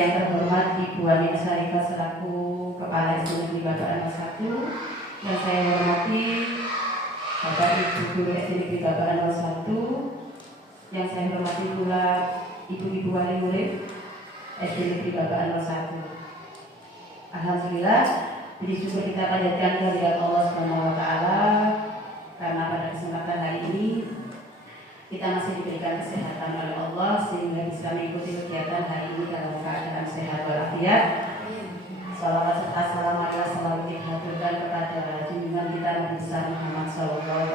yang terhormat Ibu Amin Syarifah selaku Kepala SD Negeri Babakan 1, yang saya hormati Bapak Ibu Guru SD Negeri Babakan 1, yang saya hormati pula Ibu-Ibu Wali Murid SD Negeri Babakan 1. Alhamdulillah, puji syukur kita panjatkan kehadirat Allah Subhanahu wa Ta'ala karena pada kesempatan hari ini kita masih diberikan kesehatan oleh Allah sehingga bisa mengikuti kegiatan hari ini dalam keadaan sehat walafiat. Salawat serta salam Allah selalu dihaturkan kepada junjungan kita Nabi besar Muhammad SAW.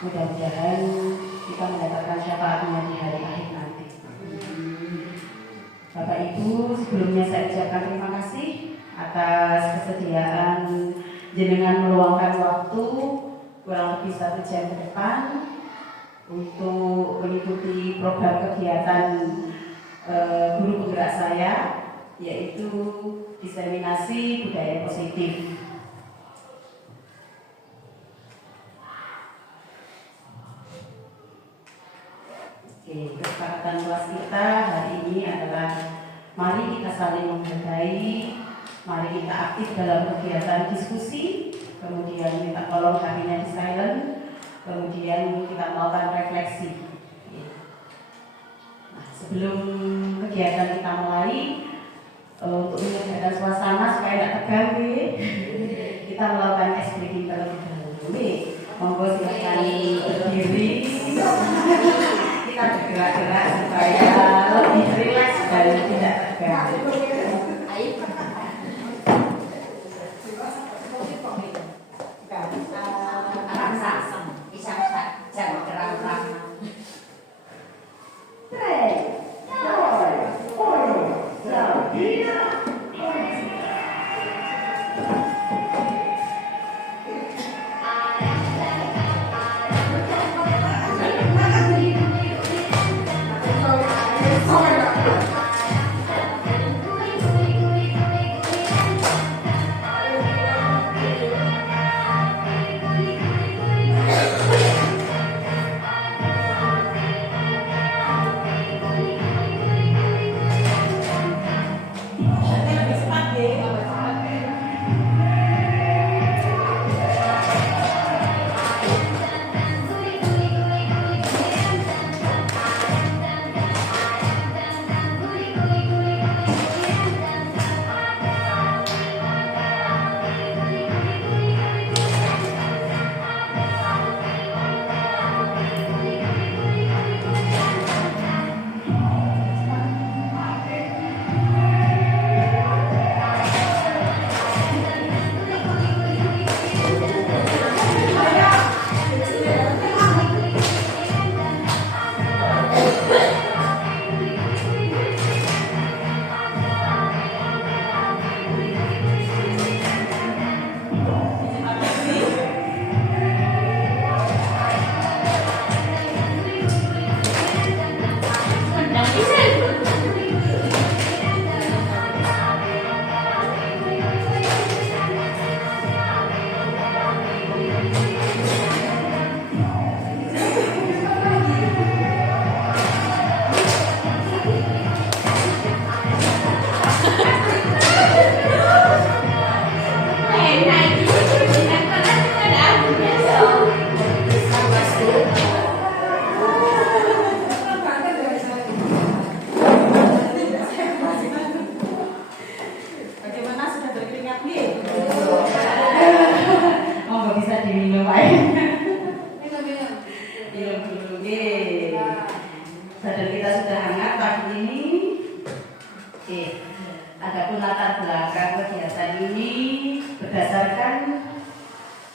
Mudah-mudahan kita mendapatkan syafaatnya di hari akhir nanti. Bapak Ibu, sebelumnya saya ucapkan terima kasih atas kesediaan jenengan meluangkan waktu kurang lebih 1 jam ke depan untuk mengikuti program kegiatan guru penggerak saya, yaitu diseminasi budaya positif. Oke, kesepakatan kelas kita hari ini adalah mari kita saling menghargai, mari kita aktif dalam kegiatan diskusi, kemudian minta tolong hatinya di silent, kemudian kita melakukan refleksi. Nah, sebelum kegiatan kita mulai, untuk menyegarkan suasana supaya tidak tegang, kita melakukan ice breaking terlebih dahulu. Monggo silakan berdiri. Kita bergerak-gerak supaya lebih rileks dan tidak tegang.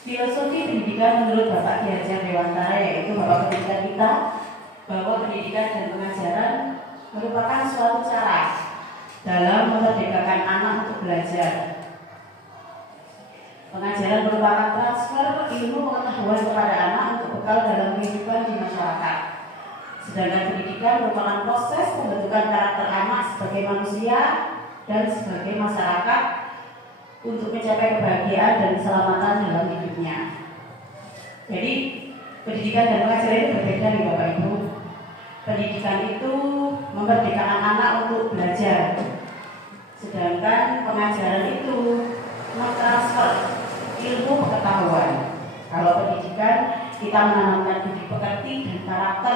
Filosofi pendidikan menurut Bapak Ki Hajar Dewantara, yaitu Bapak pendidikan kita, bahwa pendidikan dan pengajaran merupakan suatu cara dalam memerdekakan anak untuk belajar. Pengajaran merupakan transfer ilmu pengetahuan kepada anak untuk bekal dalam kehidupan di masyarakat. Sedangkan pendidikan merupakan proses pembentukan karakter anak sebagai manusia dan sebagai masyarakat untuk mencapai kebahagiaan dan keselamatan dalam hidupnya. Jadi pendidikan dan pengajaran itu berbeda nih Bapak Ibu. Pendidikan itu memerdekakan anak untuk belajar, kita menanamkan budi pekerti dan karakter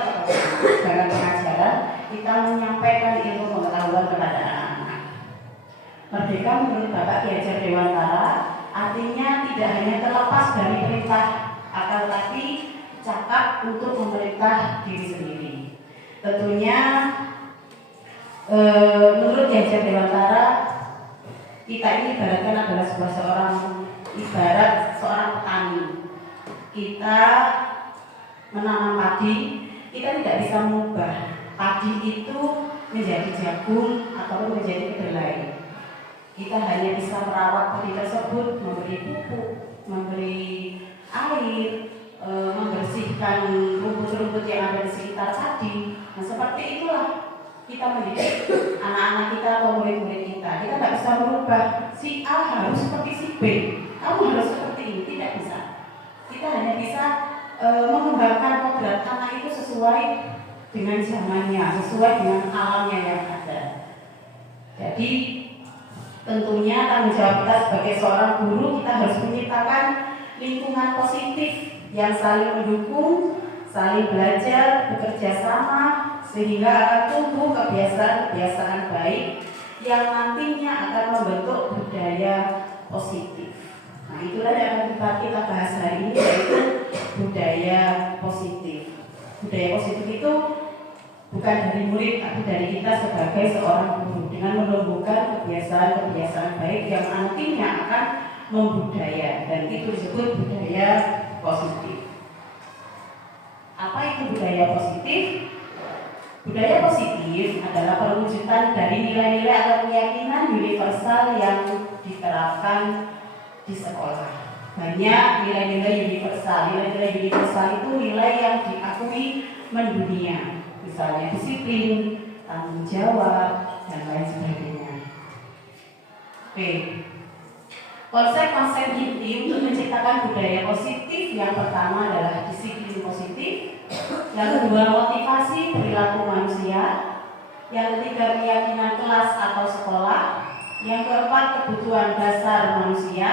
dalam pengajaran, kita menyampaikan ilmu pengetahuan kepada anak-anak. Merdeka menurut Bapak Ki Hajar Dewantara artinya tidak hanya terlepas dari perintah, akan tetapi cakap untuk memerintah diri sendiri. Tentunya menurut Ki Hajar Dewantara, kita ini ibaratkan adalah ibarat seorang petani. Kita menanam padi, kita tidak bisa mengubah padi itu menjadi jagung atau menjadi kedelai. Kita hanya bisa merawat padi tersebut, memberi pupuk, memberi air, membersihkan rumput-rumput yang ada di sekitar padi. Nah, seperti itulah kita mendidik anak-anak kita atau murid-murid kita. Kita tidak bisa merubah si A harus seperti si B, kamu harus seperti ini, tidak bisa. Kita hanya bisa mengembangkan kodrat anak itu sesuai dengan zamannya, sesuai dengan alamnya yang ada. Jadi tentunya tanggung jawab kita sebagai seorang guru, kita harus menciptakan lingkungan positif yang saling mendukung, saling belajar, bekerja sama, sehingga akan tumbuh kebiasaan-kebiasaan baik yang nantinya akan membentuk budaya positif. Nah, itulah yang kita bahas hari ini, yaitu budaya positif. Budaya positif itu bukan dari murid, tapi dari kita sebagai seorang guru, dengan menumbuhkan kebiasaan-kebiasaan baik yang nantinya akan membudaya, dan itu disebut budaya positif. Apa itu budaya positif? Budaya positif adalah perwujudan dari nilai-nilai atau keyakinan universal yang diterapkan di sekolah. Banyak nilai-nilai universal. Nilai-nilai universal itu nilai yang diakui mendunia. Misalnya disiplin, tanggung jawab, dan lain sebagainya. Oke. Konsep-konsep inti untuk menciptakan budaya positif yang pertama adalah disiplin positif, yang kedua motivasi perilaku manusia, yang ketiga keyakinan kelas atau sekolah, yang keempat kebutuhan dasar manusia,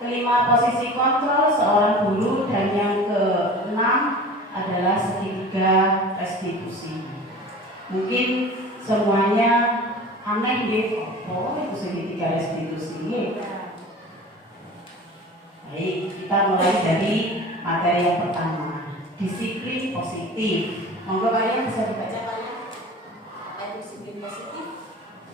kelima posisi kontrol seorang guru, dan yang keenam adalah segitiga restitusi. Mungkin semuanya aneh gitu. Oh, itu segitiga restitusi. Baik, kita mulai dari materi yang pertama, disiplin positif. Monggo kalian bisa dibaca kalian. Apa itu disiplin positif?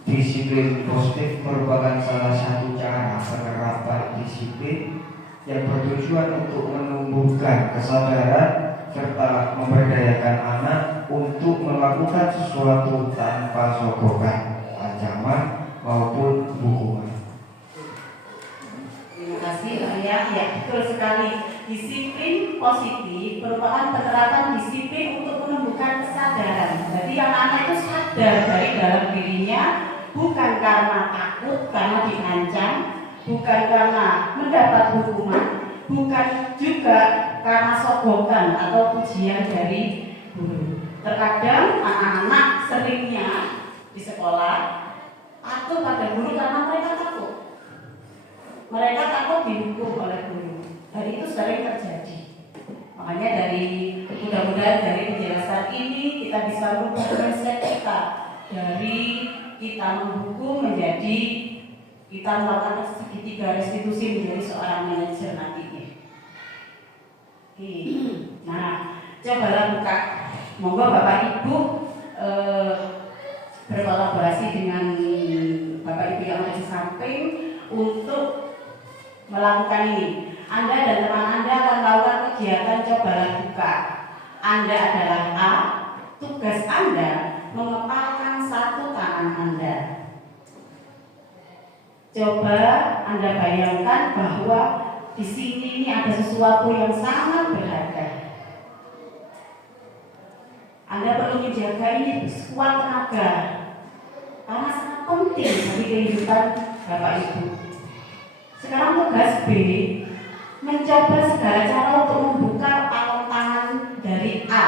Disiplin positif merupakan salah satu cara penerapan disiplin yang bertujuan untuk menumbuhkan kesadaran serta memberdayakan anak untuk melakukan sesuatu tanpa sogokan, ancaman maupun hukuman. Terima kasih ya, betul sekali. Disiplin positif merupakan penerapan disiplin untuk menumbuhkan kesadaran. Jadi anak-anak itu sadar dari dalam dirinya, bukan karena takut, karena diancam, bukan karena mendapat hukuman, bukan juga karena sogokan atau pujian dari guru. Terkadang anak-anak seringnya di sekolah patuh pada guru karena mereka takut. Mereka takut dihukum oleh guru, dan itu sering terjadi. Makanya mudah-mudahan dari penjelasan ini kita bisa merubah mindset kita dari kita menghukum menjadi kita melakukan segitiga restitusi menjadi seorang manajer nantinya. Nah, cobalah buka. Monggo Bapak Ibu berkolaborasi dengan Bapak Ibu yang ada di samping untuk melakukan ini. Anda dan teman Anda akan melakukan kegiatan cobalah buka. Anda adalah A, tugas Anda mengepalkan satu tangan Anda. Coba Anda bayangkan bahwa di sini ini ada sesuatu yang sangat berharga. Anda perlu menjaga ini sekuat tenaga, karena sangat penting bagi kehidupan Bapak Ibu. Sekarang tugas B, mencoba segala cara untuk membuka palem tangan dari A.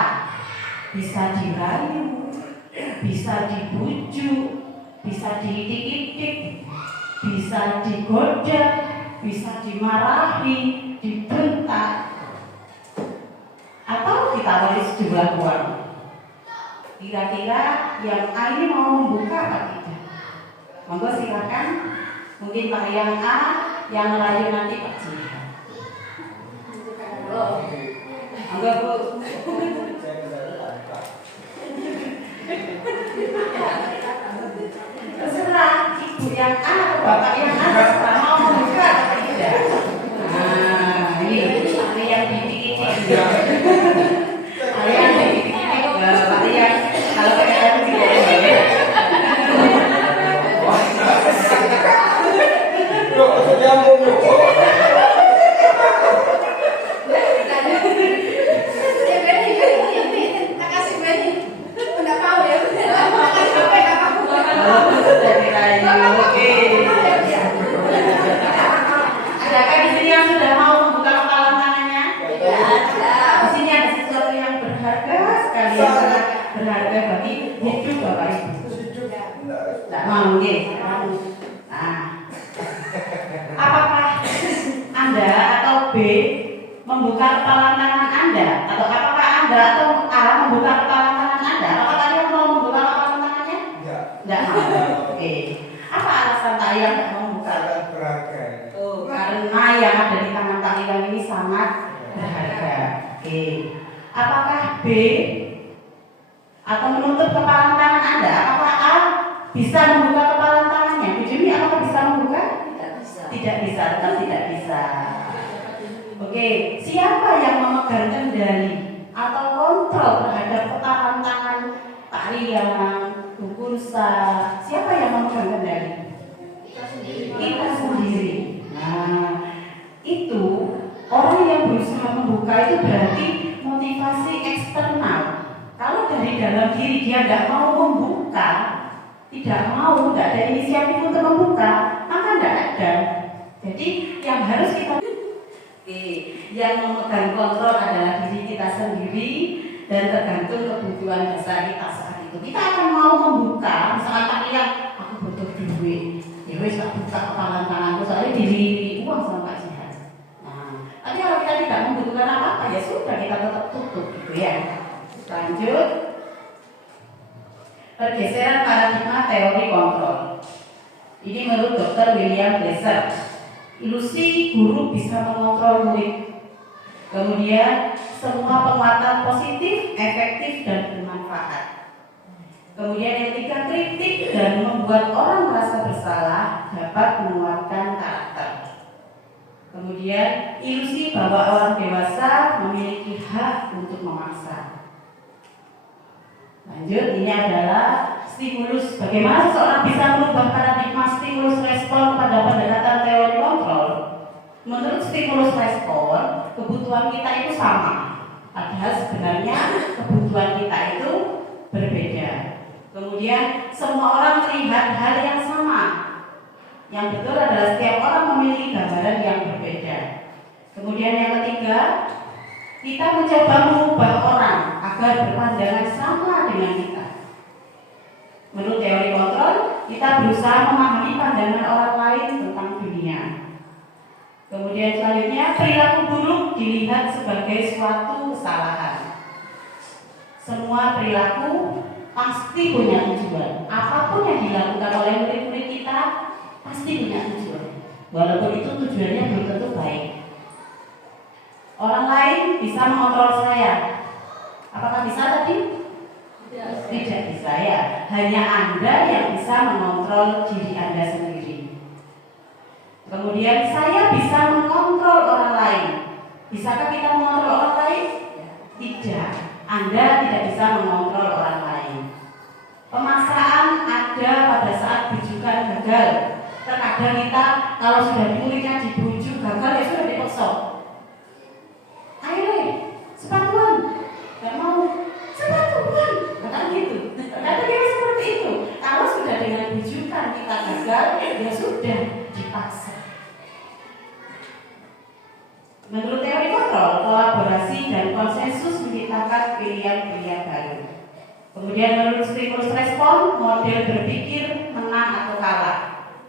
Bisa dirayu, bisa dibujuk, bisa diitik-itik, bisa digoda, bisa dimarahi, dibentak. ditawari sejumlah uang. Kira-kira yang A ini mau membuka apa tidak? Monggo silakan. Mungkin Pak yang A, yang merayu nanti Pak Jihan. Monggo Bu. Terserah Ibu yang A atau Bapak yang A, terserah mau membuka atau tidak. Nah, ini yang dibikin ini. Yang dibikin ini Bapak yang kalau PKN tidak ada. Adakah di sini yang sudah mau membuka kepalan tangannya? Di sini ada sesuatu yang berharga sekali, yang sangat berharga bagi hidup Bapak Ibu. Tidak mau, Nah, apakah Anda atau B membuka kepalan tangan Anda, atau apakah Anda atau A membuka kepalan tangan Anda? Apakah kalian mau membuka kepalan tangannya? Tidak mau. Oke. Apa alasan kalian tidak mau membuka? Karena yang ada di tangan kalian ini sangat berharga. Oke. Apakah B atau menutup kepalan tangan Anda? Apakah A bisa membuka kepalan tangannya? Bu Juni, apakah bisa membuka? Tidak bisa, tetap tidak bisa. Oke, siapa yang memegang kendali atau kontrol terhadap kepalan tangan kalian, Bu Kunsa? Siapa yang memegang kendali? Kita sendiri. Nah, itu orang yang berusaha membuka itu berarti motivasi eksternal. Kalau dari dalam diri dia tidak mau membuka, tidak mau, tidak ada inisiatif untuk membuka, maka tidak ada. Jadi yang harus kita yang memegang kontrol adalah diri kita sendiri dan tergantung kebutuhan dasar kita saat itu. Kita akan mau membuka, misalkan Pak Liang, aku butuh duit. Ya wes tak buka kepalan tanganku soalnya diri uang sama Pak Jihan. Nah, tapi kalau kita tidak membutuhkan apa-apa ya sudah kita tetap tutup gitu ya. Lanjut. Pergeseran paradigma teori kontrol. Ini menurut Dr. William Glasser. Ilusi guru bisa mengontrol murid. Kemudian semua penguatan positif, efektif dan bermanfaat. Kemudian yang ketiga, kritik dan membuat orang merasa bersalah dapat menguatkan karakter. Kemudian ilusi bahwa orang dewasa memiliki hak untuk memaksa. Lanjut, ini adalah stimulus. Bagaimana seseorang bisa merubah paradigma stimulus respon pada pendekatan teori kontrol? Menurut stimulus respon, kebutuhan kita itu sama. Padahal sebenarnya kebutuhan kita itu berbeda. Kemudian semua orang melihat hal yang sama. Yang betul adalah setiap orang memiliki gambaran yang berbeda. Kemudian yang ketiga, kita mencoba mengubah orang agar berpandangan sama dengan kita. Menurut teori kontrol, kita berusaha memahami pandangan orang lain tentang dunia. Kemudian selanjutnya, perilaku buruk dilihat sebagai suatu kesalahan. Semua perilaku pasti punya tujuan. Apapun yang dilakukan oleh murid-murid kita pasti punya tujuan. Walaupun itu tujuannya belum tentu baik. Orang lain bisa mengontrol saya. Apakah bisa tadi? Tidak bisa ya. Hanya Anda yang bisa mengontrol diri Anda sendiri. Kemudian saya bisa mengontrol orang lain. Bisakah kita mengontrol orang lain? Tidak. Anda tidak bisa mengontrol orang lain. Pemaksaan ada pada saat bujukan gagal. Terkadang kita kalau sudah muridnya dibujuk gagal ya sudah dipaksa. Ayo sepatuan, nggak mau sepatuan, kata gitu. Terkadang kita seperti itu. Kalau sudah dengan bujukan kita gagal ya sudah dipaksa. Menurut teori kontrol, kolaborasi dan konsensus menciptakan pilihan-pilihan baru. Kemudian menurut stimulus respon, model berpikir menang atau kalah.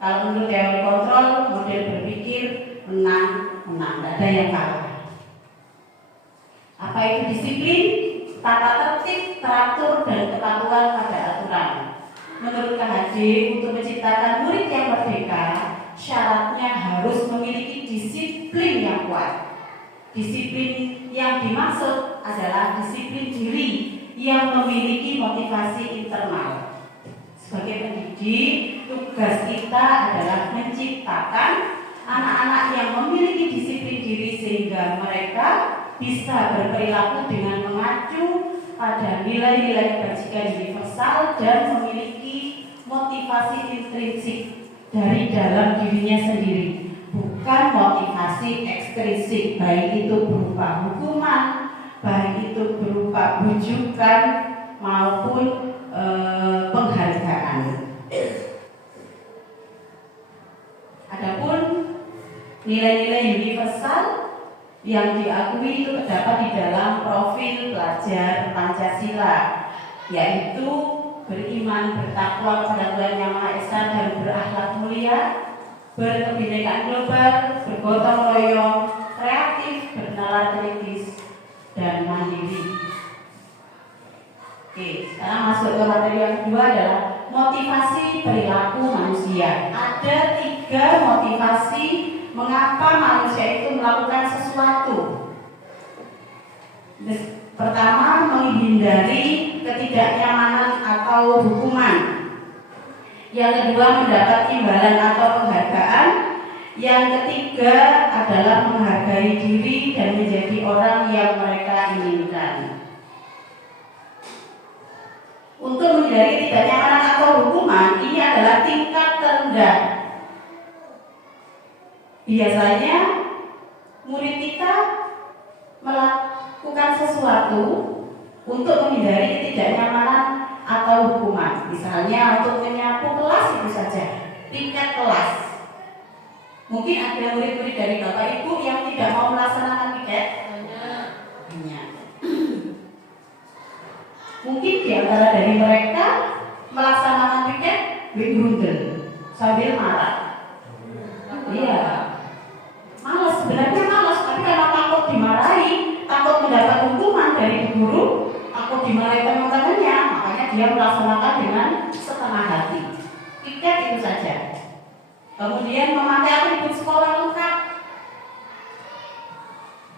Kalau menurut teori kontrol, model berpikir menang, tidak ada yang kalah. Apa itu disiplin? tata tertib, teratur, dan kepatuhan pada aturan. Menurut KHD, untuk menciptakan murid yang merdeka, syaratnya harus memiliki disiplin yang kuat. Disiplin yang dimaksud adalah disiplin diri yang memiliki motivasi internal. Sebagai pendidik, tugas kita adalah menciptakan anak-anak yang memiliki disiplin diri sehingga mereka bisa berperilaku dengan mengacu pada nilai-nilai kebajikan universal dan memiliki motivasi intrinsik dari dalam dirinya sendiri, bukan motivasi ekstrinsik, baik itu berupa hukuman, baik itu berupa bujukan maupun penghargaan. Adapun nilai-nilai universal yang diakui itu terdapat di dalam profil pelajar Pancasila, yaitu beriman, bertakwa kepada Tuhan Yang Maha Esa dan berakhlak mulia, berkebinekaan global, bergotong royong, kreatif, bernalar kritis, dan mandiri. Oke, sekarang masuk ke materi yang kedua adalah motivasi perilaku manusia. Ada 3 motivasi mengapa manusia itu melakukan sesuatu. Pertama, menghindari ketidaknyamanan atau hukuman. Yang kedua, mendapat imbalan atau penghargaan. Yang ketiga adalah menghargai diri dan menjadi orang yang mereka inginkan. Untuk menghindari ketidaknyamanan atau hukuman, ini adalah tingkat terendah. Biasanya murid kita melakukan sesuatu untuk menghindari ketidaknyamanan atau hukuman. Misalnya untuk menyapu kelas itu saja, tingkat kelas. Mungkin ada murid-murid dari Bapak Ibu yang tidak mau melaksanakan piket. Banyak. Mungkin di antara dari mereka melaksanakan piket berundel sambil marah. Iya. Malas, sebenarnya malas, tapi karena takut dimarahi, takut mendapat hukuman dari guru, takut dimarahi teman-temannya, makanya dia melaksanakan dengan setengah hati. Piket itu saja. Kemudian memakai atribut sekolah lengkap.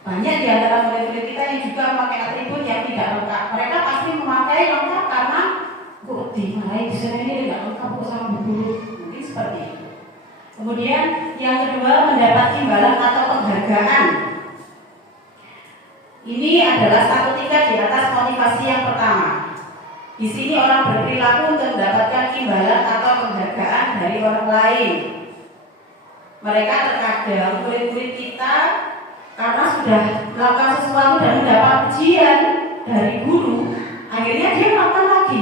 Banyak di antara murid-murid kita yang juga memakai atribut yang tidak lengkap. Mereka pasti memakai lengkap karena kok dimarahi di sini ini tidak lengkap kok sama guru. Mungkin seperti itu. Kemudian yang kedua, mendapat imbalan atau penghargaan. Ini adalah 1/3 di atas motivasi yang pertama. Di sini orang berperilaku untuk mendapatkan imbalan atau penghargaan dari orang lain. Mereka terkadang murid-murid kita karena sudah melakukan sesuatu dan mendapat pujian dari guru, akhirnya dia melakukan lagi.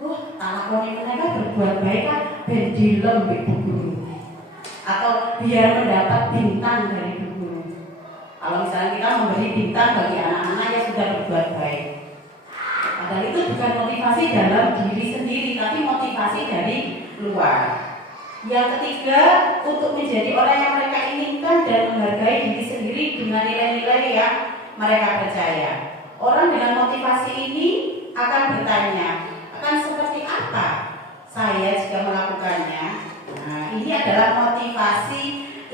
Wah, lakoni mereka berbuat baik kan, ben dilem ibu guru. Atau biar mendapat bintang dari ibu guru. Kalau misalnya kita memberi bintang bagi anak-anak yang sudah berbuat baik, padahal itu bukan motivasi dalam diri sendiri, tapi motivasi dari luar. Yang ketiga, untuk menjadi orang yang mereka inginkan dan menghargai diri sendiri dengan nilai-nilai yang mereka percaya. Orang dengan motivasi ini akan bertanya, akan seperti apa saya jika melakukannya? Nah, ini adalah motivasi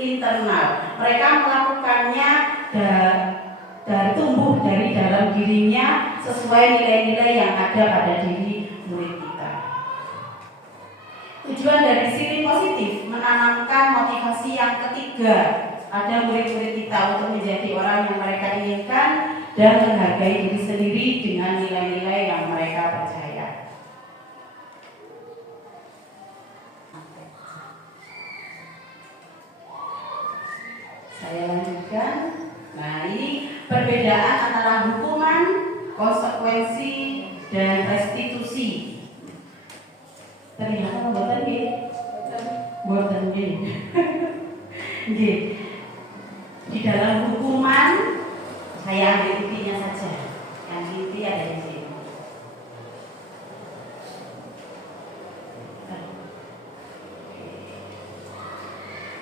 internal. Mereka melakukannya dari tumbuh dari dalam dirinya sesuai nilai-nilai yang ada pada diri murid kita. Tujuan dari sini positif menanamkan motivasi yang ketiga pada murid-murid kita untuk menjadi orang yang mereka inginkan dan menghargai diri sendiri dengan nilai-nilai yang mereka percaya. Saya lanjutkan. Nah, ini perbedaan antara hukuman, konsekuensi, dan restitusi. Terlihat apa buatan nggih? Buatan nggih. Nggih. Di dalam hukuman saya ambil intinya saja. Yang inti ada di sini.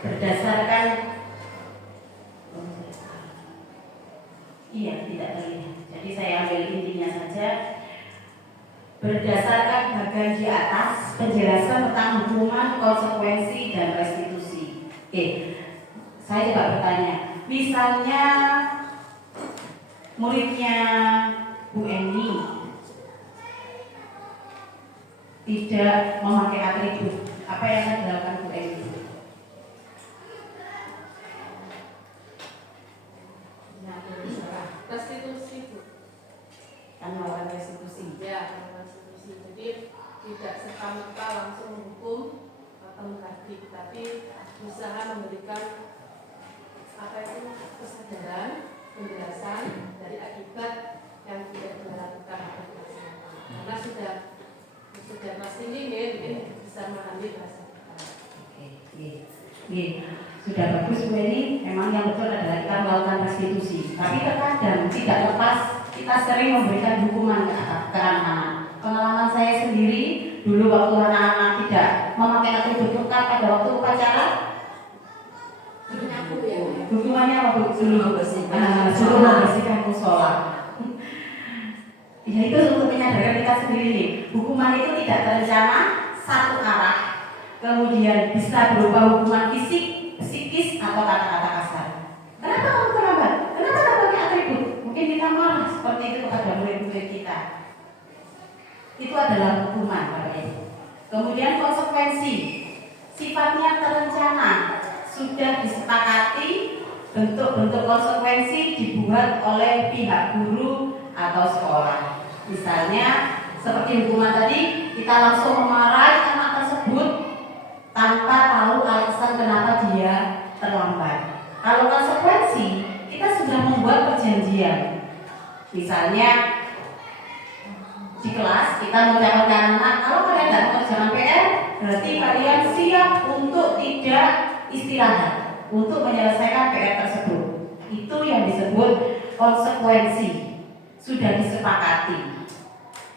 Berdasarkan tidak terlihat. Jadi saya ambil intinya berdasarkan bagian di atas penjelasan tentang hukuman, konsekuensi, dan restitusi. Oke, saya coba bertanya, misalnya muridnya Bu Eni tidak memakai atribut, apa yang akan dilakukan Bu Eni? Restitusi, Bu. Kan melakukan restitusi. Ya, restitusi. Jadi tidak serta-merta langsung menghukum atau mengganti, tapi berusaha memberikan kesadaran, penjelasan dari akibat yang tidak dilakukan atau dilaksanakan. Karena sudah pasti ini bisa mengambil rasa. Sudah bagus Bu Eni. Memang yang betul adalah kita melakukan restitusi. Tapi terkadang tidak lepas kita sering memberikan hukuman ke anak-anak. Pengalaman saya sendiri dulu waktu anak-anak tidak memakai atribut lengkap pada waktu upacara, hukumannya waktu suruh membersihkan musola. Ya itu untuk menyadarkan kita sendiri nih, hukuman itu tidak terencana, satu arah, kemudian bisa berupa hukuman fisik, psikis, atau kata-kata kasar. Kenapa kamu terlambat? Kenapa kamu pakai atribut? Mungkin kita marah seperti itu kepada murid-murid kita. Itu adalah hukuman, Bapak Ibu. Kemudian konsekuensi, sifatnya terencana, sudah disepakati, bentuk-bentuk konsekuensi dibuat oleh pihak guru atau sekolah. Misalnya seperti hukuman tadi, kita langsung memarahi anak tersebut tanpa tahu alasan kenapa dia terlambat. Kalau konsekuensi, kita sudah membuat perjanjian. Misalnya di kelas kita mengucapkan anak, kalau kalian tidak mengerjakan PR, berarti kalian siap untuk tidak istirahat, untuk menyelesaikan PR tersebut. Itu yang disebut konsekuensi, sudah disepakati.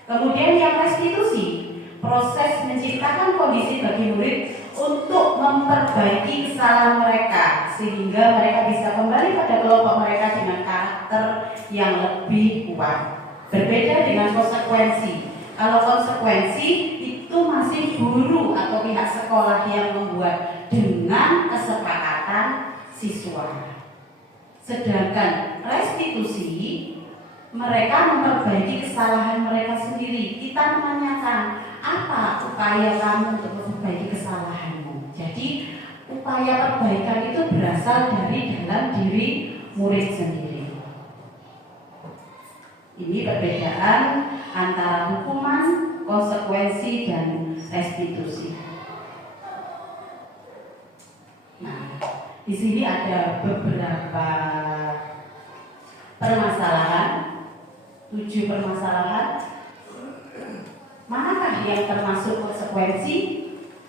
Kemudian yang restitusi, proses menciptakan kondisi bagi murid untuk memperbaiki kesalahan mereka sehingga mereka bisa kembali pada kelompok mereka dengan karakter yang lebih kuat. Berbeda dengan konsekuensi. Kalau konsekuensi itu masih guru atau pihak sekolah yang membuat dengan kesepakatan siswa. Sedangkan restitusi, mereka memperbaiki kesalahan mereka sendiri. Kita menanyakan, apa upaya kamu untuk memperbaiki kesalahanmu? Jadi upaya perbaikan itu berasal dari dalam diri murid sendiri. Ini perbedaan antara hukuman, konsekuensi, dan restitusi. Nah, di sini ada beberapa permasalahan, 7 permasalahan. Manakah yang termasuk konsekuensi,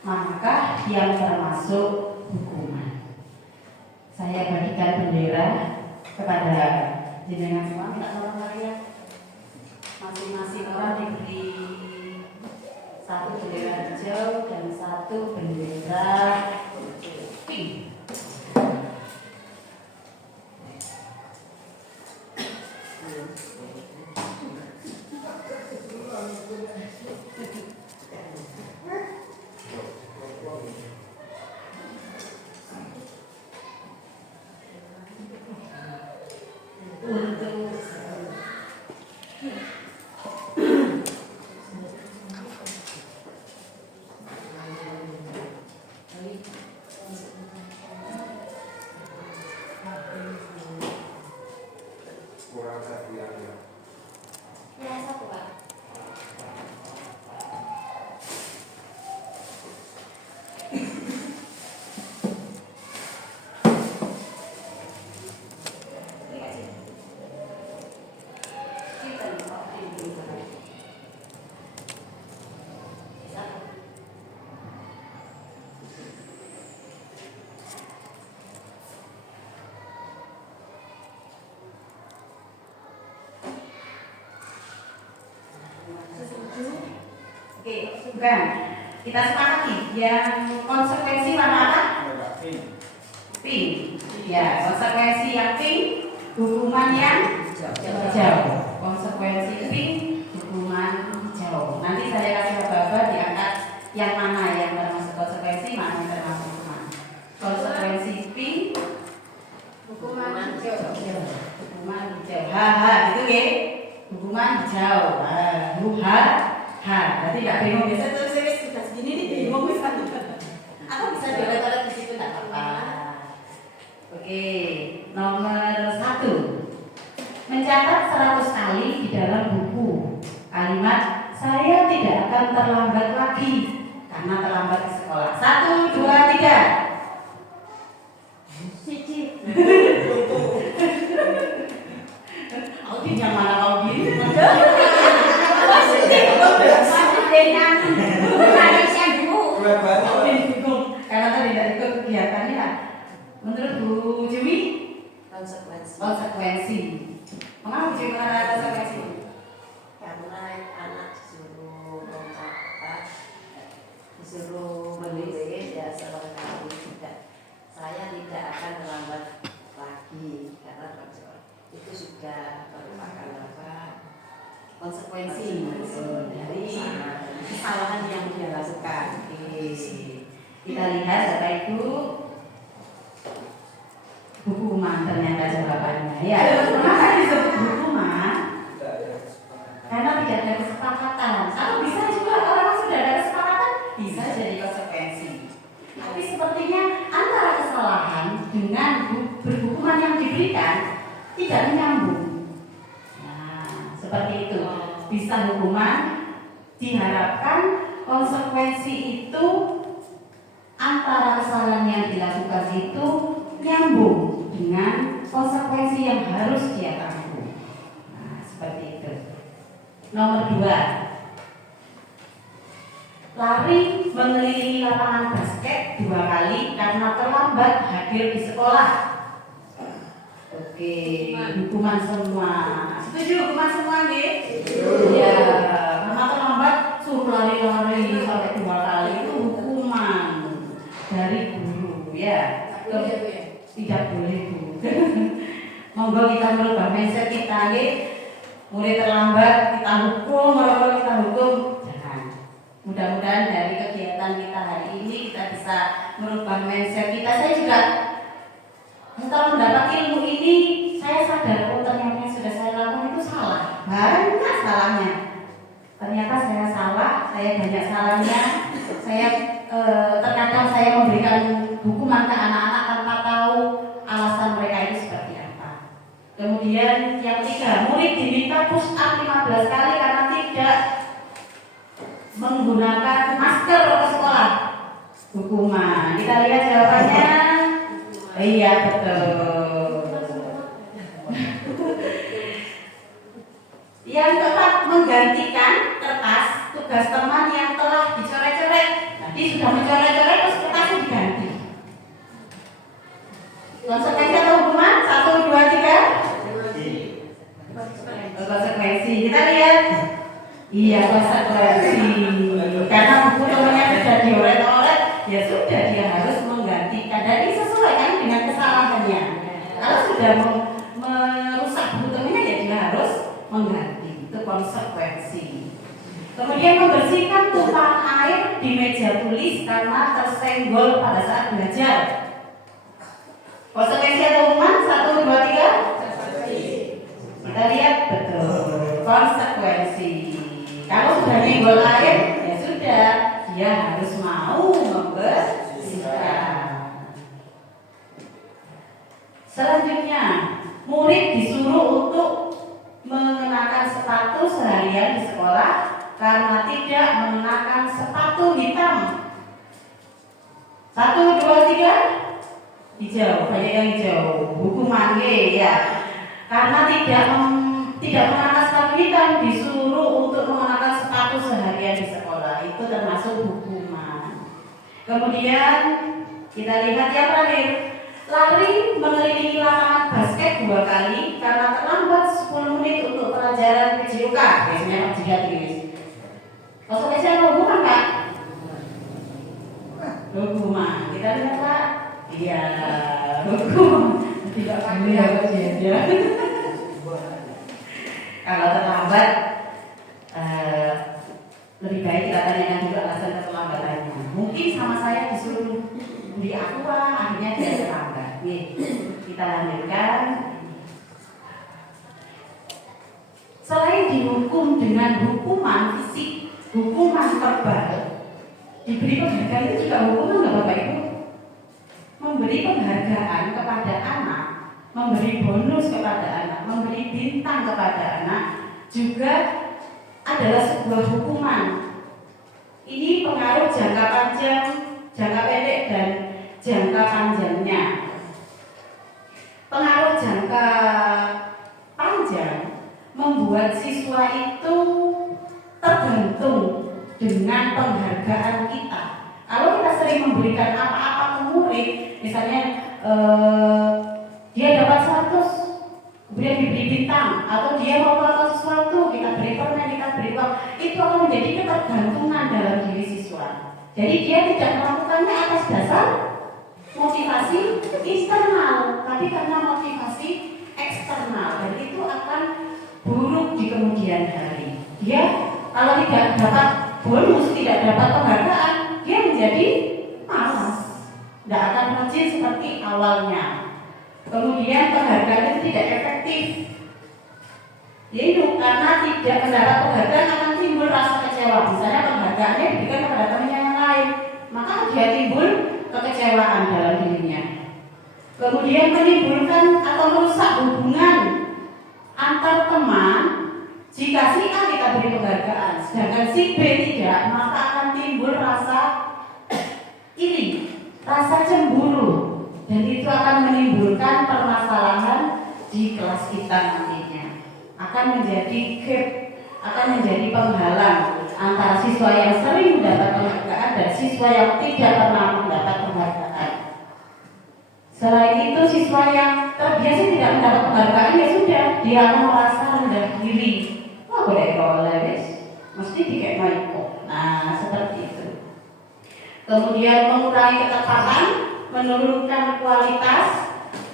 manakah yang termasuk hukuman? Saya bagikan bendera kepada jenengan semua, minta tolong kalian. Masing-masing orang diberi 1 bendera hijau dan 1 bendera pink. Oke, bukan. Kita sepakati yang konsekuensi warna apa? Pink. Ya, konsekuensi yang pink, hukuman yang hijau. Konsekuensi pink, hukuman hijau. hijau. Nanti saya kasih aba-aba diangkat yang mana yang termasuk konsekuensi, mana yang termasuk hukuman. Konsekuensi pink, Hukuman hijau. hukuman hijau. Ha, gitu ya. Hukuman hijau. Ha. Nanti nggak bingung. Biasa tuh saya sudah segini nih bingung misalnya. Atau bisa dioret-oret di situ nggak apa-apa. Oke, nomor 1. Mencatat 100 kali di dalam buku kalimat saya tidak akan terlambat lagi karena terlambat ke sekolah. 1, 2, 3. Cici. Audi yang mana Audi? Karena tadi tidak ikut kegiatannya. Menurut Bu Jumi, konsekuensi. Mengapa Bu Jumi mengatakan konsekuensi? Karena anak disuruh mencatat, disuruh menulis ya seperti tidak. Saya tidak akan terlambat lagi karena itu sudah merupakan Konsekuensi dari kesalahan yang dia lakukan. Oke. Kita lihat Bapak Ibu hukuman ternyata jawabannya. Ya, kenapa disebut hukuman? Karena tidak ada kesepakatan. Atau bisa juga orang sudah ada kesepakatan bisa jadi konsekuensi. Tapi sepertinya antara kesalahan dengan berhukuman yang diberikan tidak menyambung. Seperti itu. Bisa hukuman diharapkan konsekuensi itu antara kesalahan yang dilakukan itu nyambung dengan konsekuensi yang harus dia tanggung. Seperti itu. Nomor 2. Lari mengelilingi lapangan basket 2 kali karena terlambat hadir di sekolah. Oke, hukuman semua. Setuju hukuman semua nggih? Ya, karena terlambat suruh lari-lari sampai 2 kali itu hukuman dari guru ya. Tidak boleh Bu. Monggo kita merubah mindset kita nggih. Mulai terlambat kita hukum, mulai kita hukum. Jangan. Mudah-mudahan dari kegiatan kita hari ini kita bisa merubah mindset kita. Saya juga setelah mendapat ilmu ini, saya sadar ternyata yang sudah saya lakukan itu salah. Banyak salahnya. Ternyata saya salah, saya banyak salahnya. Saya terkadang saya memberikan hukuman ke anak-anak tanpa tahu alasan mereka itu seperti apa. Kemudian yang 3, murid diminta push up 15 kali karena tidak menggunakan masker ke sekolah. Hukuman. Kita lihat jawabannya. Iya betul. Yang keempat, menggantikan kertas tugas teman yang telah dicoret-coret. Tadi sudah mencoret-coret terus kertasnya diganti. Konsekuensi atau hukuman? 1, 2, 3. Konsekuensi. Kita lihat. Iya konsekuensi. Karena buku temannya sudah dioret-oret, ya sudah dia harus menggantikan. Dan ini sesuai kan dengan kesalahannya. Kalau sudah merusak buku temannya, ya dia harus mengganti. Itu konsekuensi. Kemudian membersihkan tumpahan air di meja tulis karena tersenggol pada saat belajar. Konsekuensi atau hukuman? 1, 2, 3. Kita lihat betul. Konsekuensi. Kalau sudah nyenggol air, ya sudah, dia harus mau membersihkan. Selanjutnya, murid disuruh untuk mengenakan sepatu seharian di sekolah karena tidak mengenakan sepatu hitam. 1, 2, 3. Hijau, banyak yang hijau. Hukuman ya. Karena tidak mengenakan sepatu hitam, disuruh untuk mengenakan sepatu seharian di sekolah. Itu termasuk hukuman. Kemudian kita lihat yang terakhir, lari mengelilingi lapangan basket 2 kali karena terlambat 10 menit untuk pelajaran PJOK. Biasanya Pak Jihat ini. Konsekuensi apa hukuman Pak? Hukuman. Kita lihat Pak. Iya, hukum. Tidak boleh Pak Jihat. Kalau terlambat sama saya disuruh beli aqua, akhirnya dia terlambat. Kita lanjutkan. Selain dihukum dengan hukuman fisik, hukuman verbal, diberi penghargaan itu juga hukuman nggak Bapak Ibu? Memberi penghargaan kepada anak, memberi bonus kepada anak, memberi bintang kepada anak juga adalah sebuah hukuman. Ini pengaruh jangka panjang, jangka pendek dan jangka panjangnya. Pengaruh jangka panjang membuat siswa itu tergantung dengan penghargaan kita. Kalau kita sering memberikan apa-apa ke murid, misalnya dia dapat 100, kemudian diberi bintang, atau dia mau melakukan sesuatu, kita beri permen, kita beri uang, itu akan menjadi ketergantungan dalam diri siswa. Jadi dia tidak melakukannya atas dasar motivasi internal, tapi karena motivasi eksternal, dan itu akan buruk di kemudian hari. Dia kalau tidak dapat bonus, tidak dapat penghargaan, dia menjadi malas, tidak akan rajin seperti awalnya. Kemudian penghargaan itu tidak efektif. Yaitu karena tidak mendapat penghargaan akan timbul rasa kecewa. Misalnya penghargaannya diberikan kepada temannya yang lain, maka dia timbul kekecewaan dalam dirinya. Kemudian menimbulkan atau merusak hubungan antar teman. Jika si A kita beri penghargaan, sedangkan si B tidak, maka akan timbul rasa iri, rasa cemburu, dan itu akan menimbulkan permasalahan di kelas kita nantinya. Akan menjadi gap, akan menjadi penghalang antara siswa yang sering mendapat penghargaan dan siswa yang tidak pernah mendapat penghargaan. Selain itu, siswa yang terbiasa tidak mendapat penghargaan, ya sudah, dia akan merasa rendah diri. Wah, boleh oleh, mesti dikek maiko. Nah, seperti itu. Kemudian mengurangi ketepatan, menurunkan kualitas,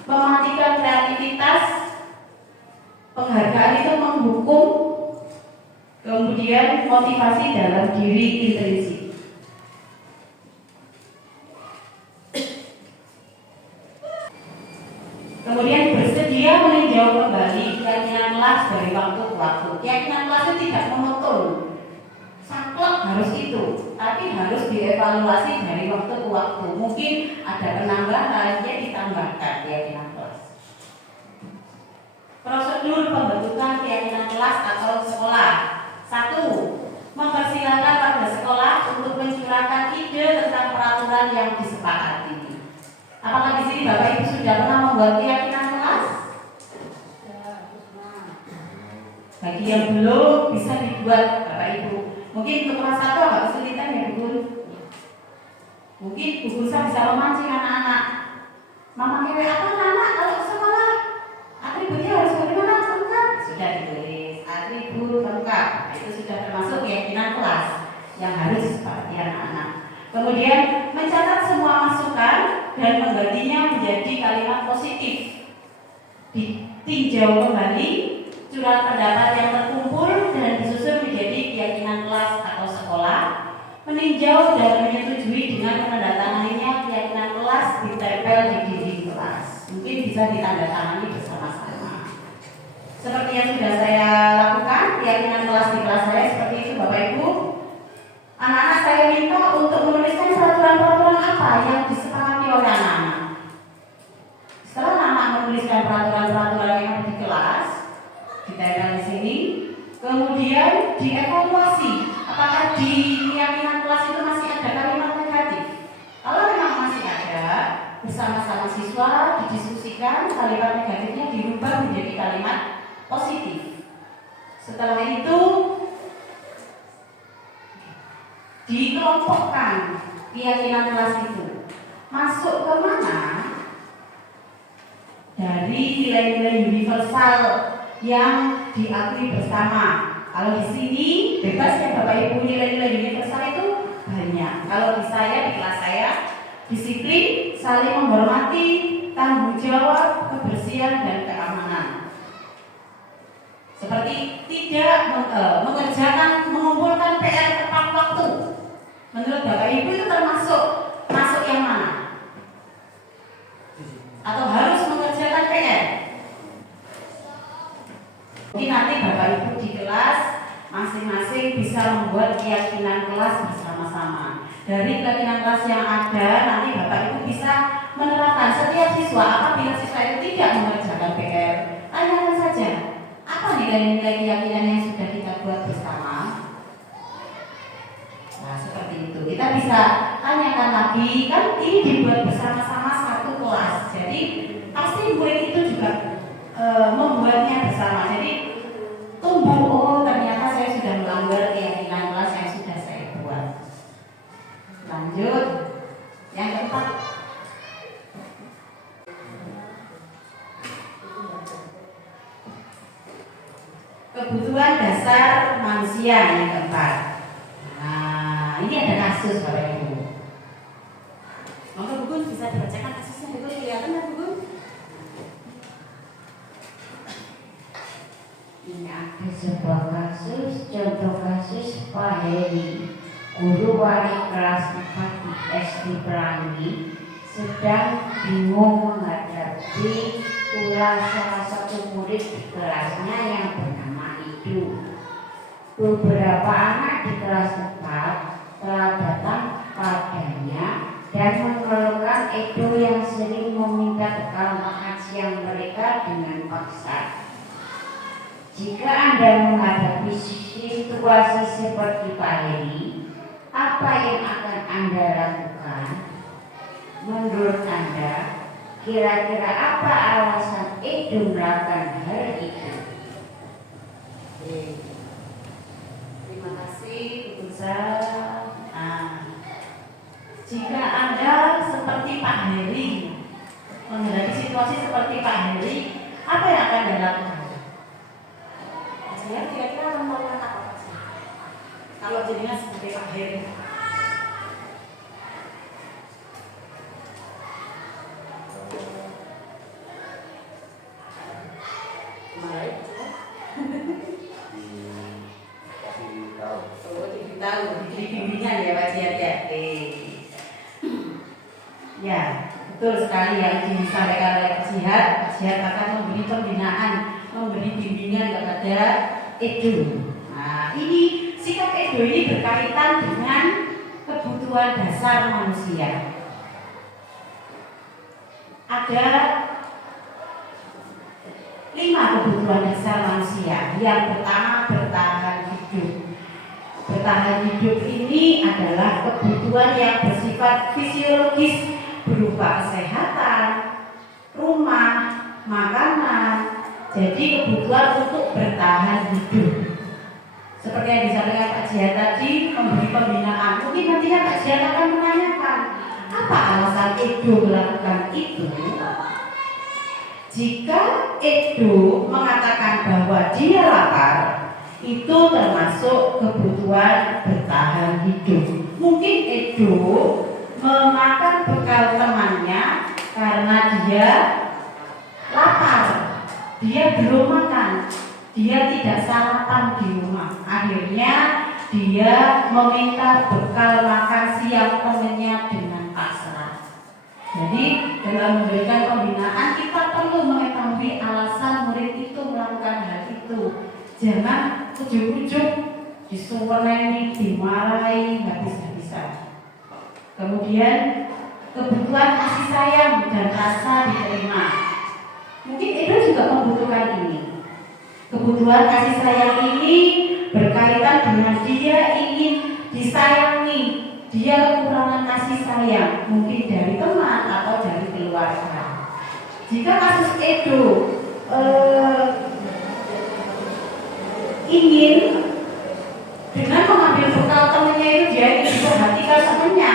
mematikan kreativitas. Penghargaan itu menghukum. Kemudian motivasi dalam diri intrinsik. Kemudian bersedia meninjau kembali keyakinan kelas dari waktu ke waktu. Keyakinan kelas itu tidak monoton, saklek harus itu, tapi harus dievaluasi dari waktu ke waktu. Mungkin ada penambahan, ya ditambahkan keyakinan kelas. Prosedur pembentukan keyakinan kelas atau sekolah. 1. Mempersilakan pada sekolah untuk mencurahkan ide tentang peraturan yang disepakati. Apakah di sini Bapak Ibu sudah pernah membuat keyakinan kelas? Bagi yang belum, bisa dibuat Bapak Ibu. Mungkin untuk kelas 1 agak kesulitan ya Bu. Mungkin Bu Gulsa bisa memancing anak-anak. Mama kewek apa anak kalau ke sekolah? Atributnya harus bagaimana? Lengkap. Sudah ditulis atribut lengkap. Itu sudah termasuk keyakinan kelas yang harus seperti anak-anak. Kemudian mencatat semua masukan dan menggantinya menjadi kalimat positif. Ditinjau kembali curhat pendapat yang terkumpul dan disusun menjadi keyakinan kelas atau sekolah. Meninjau dan menyetujui dengan menandatanganinya keyakinan kelas ditempel di dinding kelas. Mungkin bisa ditandatangani bersama-sama. Seperti yang sudah saya lakukan, keyakinan kelas di kelas saya seperti itu Bapak Ibu. Anak-anak saya minta untuk menuliskan peraturan-peraturan apa yang disepakati oleh anak-anak. Setelah anak menuliskan peraturan-peraturan yang ada di kelas, ditempel di sini, kemudian dievaluasi apakah di keyakinan kelas itu masih ada kalimat negatif. Kalau memang masih ada, bersama-sama siswa didiskusikan kalimat negatifnya dirubah menjadi kalimat positif. Setelah itu dikelompokkan keyakinan kelas itu masuk ke mana dari nilai-nilai universal yang diakui bersama. Kalau di sini bebas ya Bapak Ibu, nilai-nilai universal itu banyak. Kalau di saya, di kelas saya, disiplin, saling menghormati, tanggung jawab, kebersihan dan keamanan. Seperti tidak mengerjakan, mengumpulkan PR tepat waktu. Menurut Bapak Ibu itu termasuk atau harus mengerjakan PR. Mungkin nanti Bapak Ibu di kelas masing-masing bisa membuat keyakinan kelas bersama-sama. Dari keyakinan kelas yang ada, nanti Bapak Ibu bisa menerapkan setiap siswa. Apabila siswa itu tidak mengerjakan PR, tanyakan saja, apa nilai-nilai keyakinan yang sudah kita buat bersama. Nah, seperti itu. Kita bisa tanyakan lagi, kan ini dibuat bersama-sama satu kelas. Jadi pasti murid itu juga membuatnya bersama. Jadi tumbuh, oh ternyata saya sudah melanggar keyakinan kelas yang sudah saya buat. Lanjut, yang keempat. Kebutuhan dasar manusia yang keempat. Nah, ini ada kasus Bapak Ibu. Maka Bu Gun bisa dibacakan kasusnya, itu kelihatan kan Bu Gun? Ini ada sebuah kasus, contoh kasus Pak Heri, guru wali kelas 4 di SD Pelangi, sedang bingung menghadapi ulah salah satu murid di kelasnya yang bernama Idu. Beberapa anak di kelas 4 telah datang padanya dan mengeluhkan Edo yang sering meminta bekal makan siang mereka dengan paksa. Jika Anda menghadapi situasi seperti Pak Heri, apa yang akan Anda lakukan? Menurut Anda, kira-kira apa alasan Edo melakukan hal itu? Terima kasih Bu Gunza. Nah, jika Anda seperti Pak Heri, menghadapi situasi seperti Pak Heri, apa yang akan Anda lakukan? Saya kira-kira akan melakukan apa sih? Kalau jadinya seperti Pak Heri. Diberi bimbingan ya Pak Jihad ya. Ya, betul sekali yang disampaikan oleh Pak Jihad. Pak Jihad akan memberi pembinaan, memberi bimbingan kepada Edo. Nah, ini sikap Edo ini berkaitan dengan kebutuhan dasar manusia. Ada 5 kebutuhan dasar manusia. Yang pertama, bertahan hidup. Bertahan hidup ini adalah kebutuhan yang bersifat fisiologis berupa kesehatan, rumah, makanan. Jadi kebutuhan untuk bertahan hidup. Seperti yang disampaikan Pak Jihad tadi, memberi pembinaan. Mungkin nantinya Pak Jihad akan menanyakan, apa alasan Edo melakukan itu? Jika Edo mengatakan bahwa dia lapar, itu termasuk kebutuhan bertahan hidup. Mungkin Edo memakan bekal temannya karena dia lapar, dia belum makan, dia tidak sarapan di rumah. Akhirnya dia meminta bekal makan siang temannya dengan paksa. Jadi dalam memberikan pembinaan kita perlu mengetahui alasan murid itu melakukan hal itu. Jangan ujung-ujung disuweneni, dimarahi habis-habisan. Kemudian kebutuhan kasih sayang dan rasa diterima. Mungkin Edo juga membutuhkan ini. Kebutuhan kasih sayang ini berkaitan dengan dia ingin disayangi, dia kekurangan kasih sayang, mungkin dari teman atau dari keluarga. Jika kasus Edo ingin dengan mengambil bekal temannya itu, dia ingin diperhatikan temannya,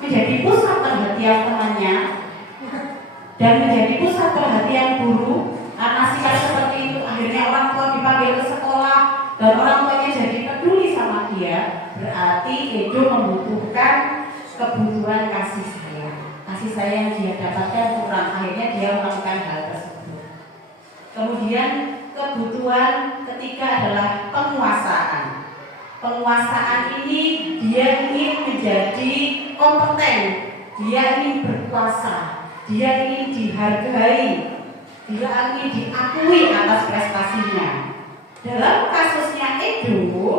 menjadi pusat perhatian temannya dan menjadi pusat perhatian guru. Karena sikap seperti itu akhirnya orang tua dipanggil ke sekolah dan orang tuanya jadi peduli sama dia. Berarti Edo membutuhkan kebutuhan kasih sayang. Kasih sayang dia dapatkan kurang, akhirnya dia melakukan hal tersebut. Kemudian kebutuhan ketiga adalah penguasaan. Penguasaan ini dia ingin menjadi kompeten, dia ingin berkuasa. dia ingin dihargai, dia ingin diakui atas prestasinya. Dalam kasusnya Edo,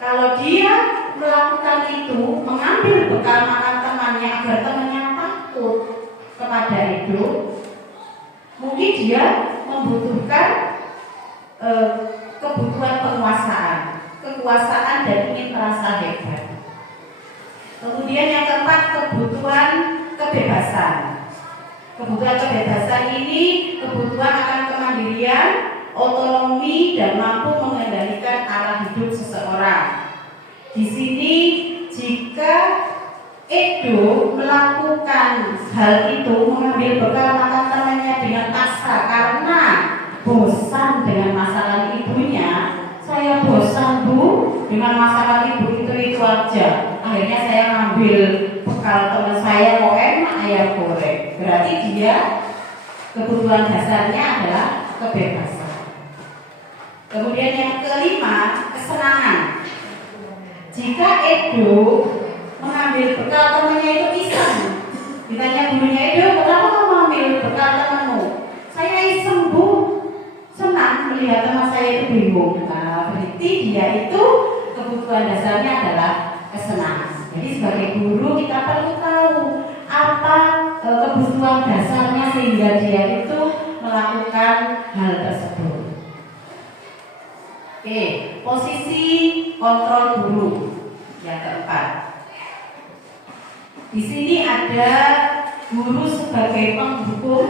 kalau dia melakukan itu, mengambil bekal makan temannya agar temannya takut kepada Edo, mungkin dia membutuhkan kebutuhan penguasaan, kekuasaan dan ingin merasa hebat. Kemudian yang keempat, kebutuhan kebebasan. Kebutuhan kebebasan ini kebutuhan akan kemandirian, otonomi dan mampu mengendalikan arah hidup seseorang. Di sini jika Edo melakukan hal itu, mengambil bekal makan temannya dengan paksa karena bosan dengan masalah ibunya. Saya bosan bu dengan masalah ibu itu aja. Akhirnya saya ngambil bekal teman saya mau enak ayam goreng. Berarti dia kebutuhan dasarnya adalah kebebasan. Kemudian yang kelima, kesenangan. Jika Edo mengambil bekal temannya itu iseng, ditanya gurunya, Edo, kenapa kamu ambil bekal temanmu? Saya iseng bu, senang melihat teman saya itu bingung. Nah, berarti dia itu kebutuhan dasarnya adalah kesenangan. Jadi sebagai guru kita perlu tahu apa kebutuhan dasarnya sehingga dia itu melakukan hal tersebut. Oke, posisi kontrol guru yang keempat. Di sini ada guru sebagai penghukum,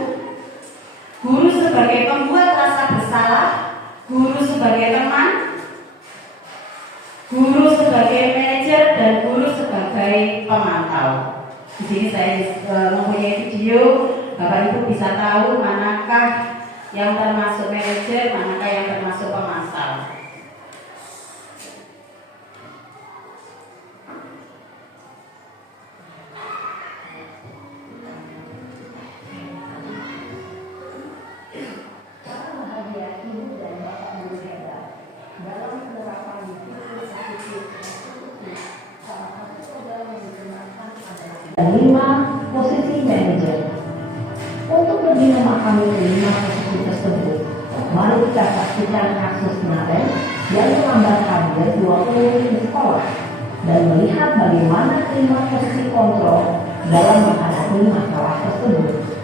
guru sebagai pembuat rasa bersalah, guru sebagai teman, guru sebagai manajer dan guru sebagai pemantau. Di sini saya mempunyai video, Bapak Ibu bisa tahu manakah yang termasuk manajer, manakah yang termasuk pemantau. Kelima, posisi manajer. Untuk lebih memahami kelima posisi tersebut, mari kita saksikan kasus kemarin yang melambat hadir 20 di sekolah dan melihat bagaimana kelima posisi kontrol dalam menghadapi masalah tersebut.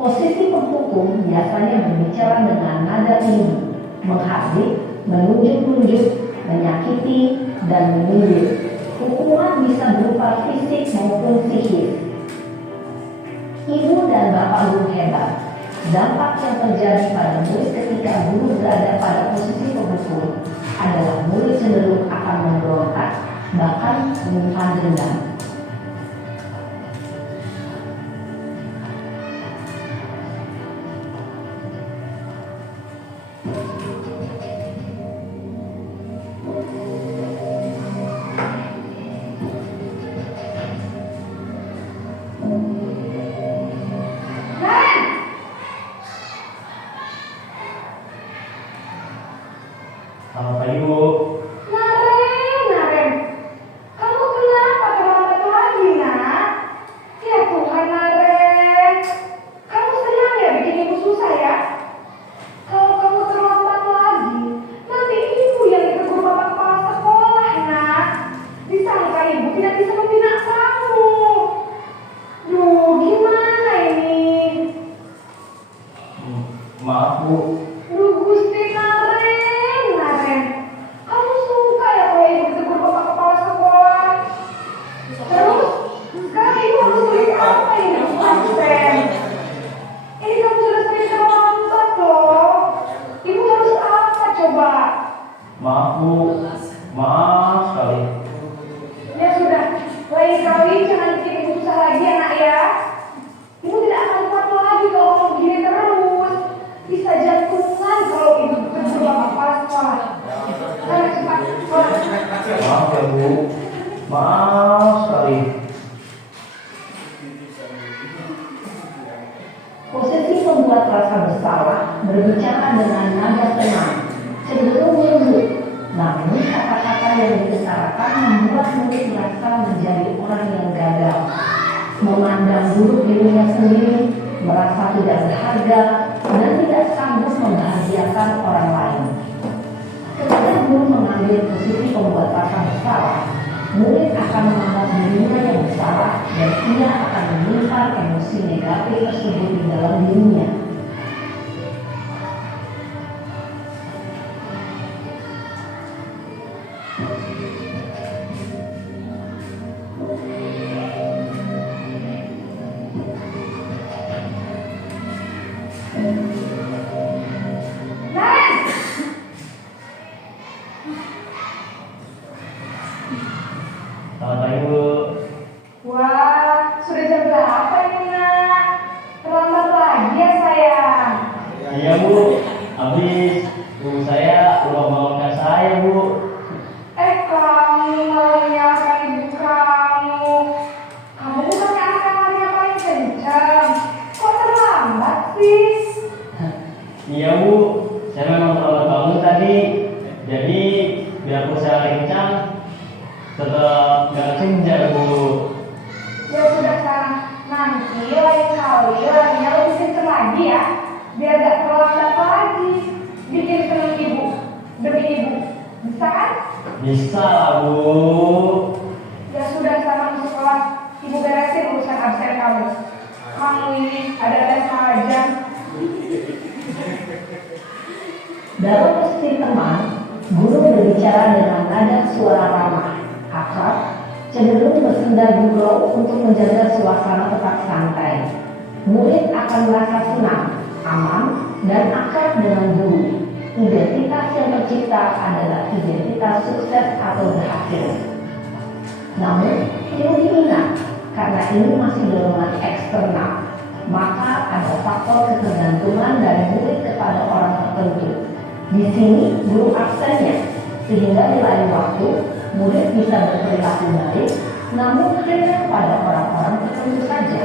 Posisi penghukum biasanya berbicara dengan nada tinggi, menghardik, menunjuk-nunjuk, menyakiti, dan menyindir. Hukuman bisa berupa fisik maupun psikis. Ibu dan bapak guru hebat. Dampak yang terjadi pada murid ketika guru berada pada posisi penghukum adalah murid cenderung akan memberontak, bahkan menyimpan dendam. Selamat pagi, Bu. Naren, Maaf ya Bu, maaf sekali. Posisi pembuat rasa bersalah berbicara dengan nada tenang, cenderung lembut. Namun kata-kata yang diutarakan membuat murid merasa menjadi orang yang gagal, memandang buruk dirinya sendiri, merasa tidak berharga, dan tidak sanggup membahagiakan orang lain. Ketika guru mengambil posisi pembuat rasa bersalah, murid akan menganggap dirinya yang bersalah dan ia akan menyimpan emosi negatif tersebut di dalam dirinya. Selamat pagi Bu. Wah, sudah jam berapa ini nak? Terlambat lagi ya sayang. Iya Bu, habis Bu saya udah bangunkan saya Bu. Kamu malah menyalahkan ibu kamu. Kamu bukannya anak kamarnya paling kencang. Kok terlambat sih? Iya Bu, saya memang terlambat bangun tadi. Jadi biarpun saya lagi kencang, tetap gak kencang Bu. Ya sudah sekarang, nanti lain kali larinya lebih kencang lagi ya. Biar gak terlambat lagi. Bikin seneng ibu, demi ibu. Bisa kan? Bisa lah Bu. Ya sudah sama masuk kelas. Ibu beresin urusan absen kamu. Kamu ini ada-ada saja. Dalam posisi teman, guru berbicara dengan nada suara ramah, akrab, cenderung bersenda gurau untuk menjaga suasana tetap santai. Murid akan merasa senang, aman, dan akrab dengan guru. Identitas yang tercipta adalah identitas sukses atau berhasil. Namun, perlu diingat, karena ini masih dorongan eksternal, maka ada faktor ketergantungan dari murid kepada orang tertentu. Di sini guru absennya, sehingga di lain waktu murid bisa berperilaku baik, namun hanya pada orang-orang tertentu saja.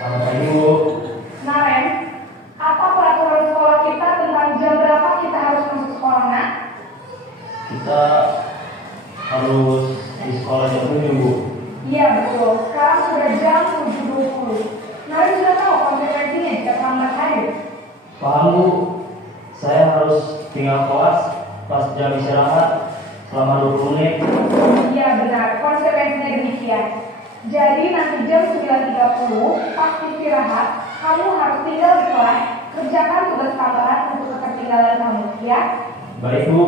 Selamat pagi Bu. Naren, apa peraturan sekolah kita tentang jam berapa kita harus masuk sekolah, nak? Kita harus di sekolah jam 7 Bu. Iya betul, sekarang sudah jam 7.20. Naren sudah tahu konsekuensinya jika terlambat hadir. Paham Bu, saya harus tinggal kelas pas jam istirahat selama 20 menit. Iya benar, konsekuensinya demikian. Jadi nanti jam 9.30 pas istirahat, kamu harus tinggal di kelas, kerjakan tugas tambahan untuk ketertinggalan kamu, ya? Baik Bu.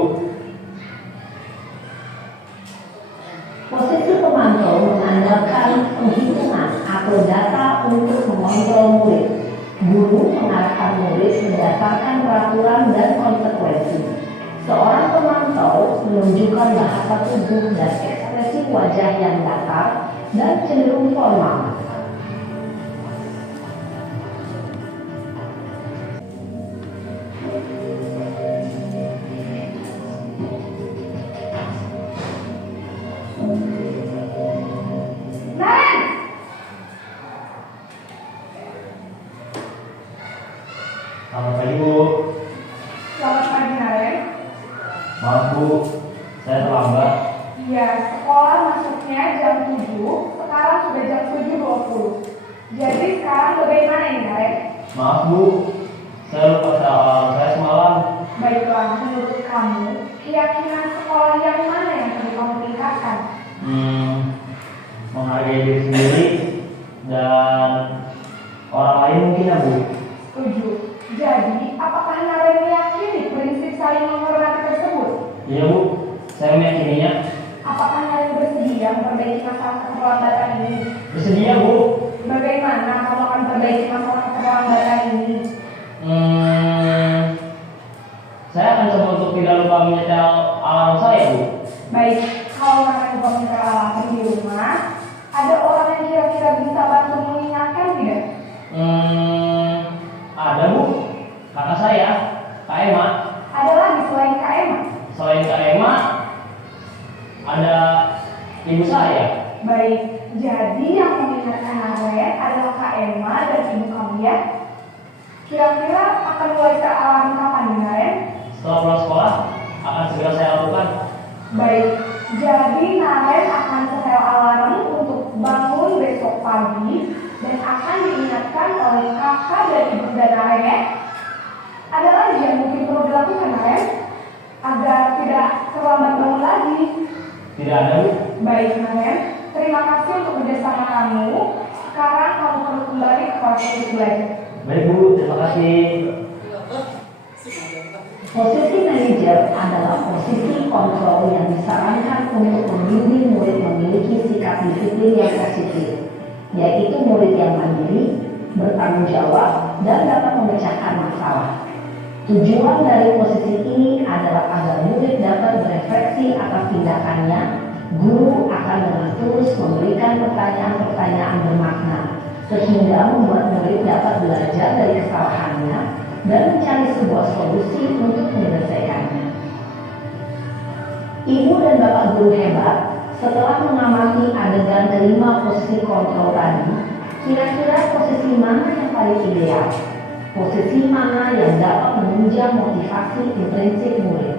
Posisi pemantau mengandalkan penghitungan atau data untuk mengontrol murid. Guru mengarahkan murid berdasarkan peraturan dan konsekuensi. Seorang pemantau menunjukkan bahasa tubuh dan ekspresi wajah yang datar dan cenderung formal. Selamat pagi Bu. Selamat pagi Naren. Maaf Bu, saya terlambat. Iya, sekolah masuknya jam 7, sekarang sudah jam 7.20. Jadi sekarang bagaimana ini Naren? Maaf Bu, saya lupa alarm saya semalam. Baiklah, menurut kamu, keyakinan sekolah yang mana yang perlu kamu tingkatkan? Menghargai diri sendiri dan orang lain mungkin ya Bu. Setuju. Jadi, apakah Naren meyakini prinsip saling menghormati tersebut? Iya Bu, saya meyakininya. Apakah Naren bersedia memperbaiki masalah keterlambatan ini? Bersedia Bu. Bagaimana kamu akan perbaiki masalah keterlambatan ya Bu? Baik, kalau kalian bukan peralatan di rumah, ada orang yang kira-kira bisa bantu mengingatkan tidak? Ada Bu, kakak saya, Kak Emma. Ada lagi selain Kak Emma? Selain Kak Emma, ada ibu saya. Baik, jadi yang mengingatkan Naren adalah Kak Emma dan ibu kamu ya? Kira-kira akan mulai teralami kapan nih Naren? Setelah pulang sekolah, akan segera saya lakukan. Baik, jadi Naren akan setel alarm untuk bangun besok pagi dan akan diingatkan oleh kakak dan ibu dan Naren ya? Ada lagi yang mungkin perlu dilakukan Naren? Agar tidak terlambat bangun lagi. Tidak ada Bu. Baik Naren, terima kasih untuk kerjasama kamu. Sekarang kamu perlu kembali ke kelas untuk belajar. Baik Bu, terima kasih. Posisi manajer adalah posisi kontrol yang disarankan untuk membimbing murid memiliki sikap disiplin yang positif, yaitu murid yang mandiri, bertanggung jawab, dan dapat memecahkan masalah. Tujuan dari posisi ini adalah agar murid dapat berefleksi atas tindakannya. Guru akan dengan tulus memberikan pertanyaan-pertanyaan bermakna, sehingga membuat murid dapat belajar dari kesalahannya dan mencari sebuah solusi untuk menyelesaikannya. Ibu dan bapak guru hebat, setelah mengamati adegan kelima posisi kontrol tadi, kira-kira posisi mana yang paling ideal? Posisi mana yang dapat menunjang motivasi intrinsik murid?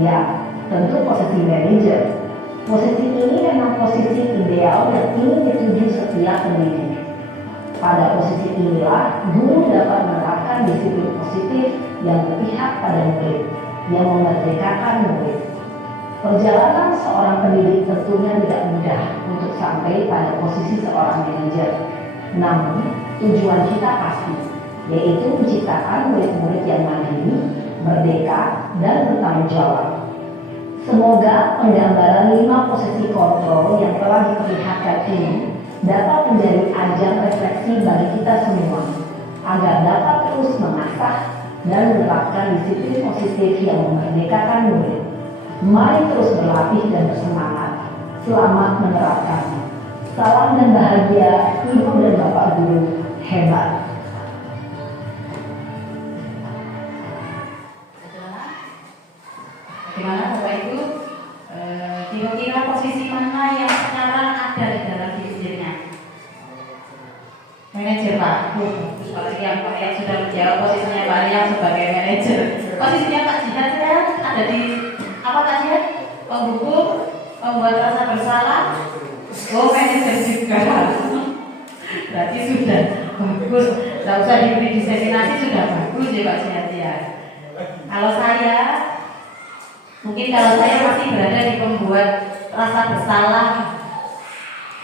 Ya, tentu posisi manajer. Posisi ini memang posisi ideal yang ingin dituju setiap pendidik. Pada posisi inilah, guru dapat menerapkan disiplin positif yang berpihak pada murid, yang memerdekakan murid. Perjalanan seorang pendidik tentunya tidak mudah untuk sampai pada posisi seorang manajer. Namun, tujuan kita pasti, yaitu menciptakan murid-murid yang mandiri, merdeka, dan bertanggung jawab. Semoga penggambaran 5 posisi kontrol yang telah diperlihatkan ini dapat menjadi ajang refleksi bagi kita semua, agar dapat terus mengasah dan menerapkan disiplin positif yang memerdekakan murid. Mari terus berlatih dan bersemangat. Selamat menerapkannya. Salam dan bahagia, Ibu dan Bapak Guru hebat. Bagaimana Bapak Ibu? Kira-kira posisi mana yang sekarang ada di dalam dirinya? Manajer Pak. Kalau yang Pak yang sudah menjawab posisinya Pak yang sebagai manajer. Posisinya Pak Jihan ada di apa tadi ya? Penghukum, pembuat rasa bersalah. Oh manajer juga. Berarti sudah bagus. Tidak usah diberi diseminasi sudah bagus ya Pak Jihan. Kalau saya mungkin kalau saya masih berada di pembuat rasa bersalah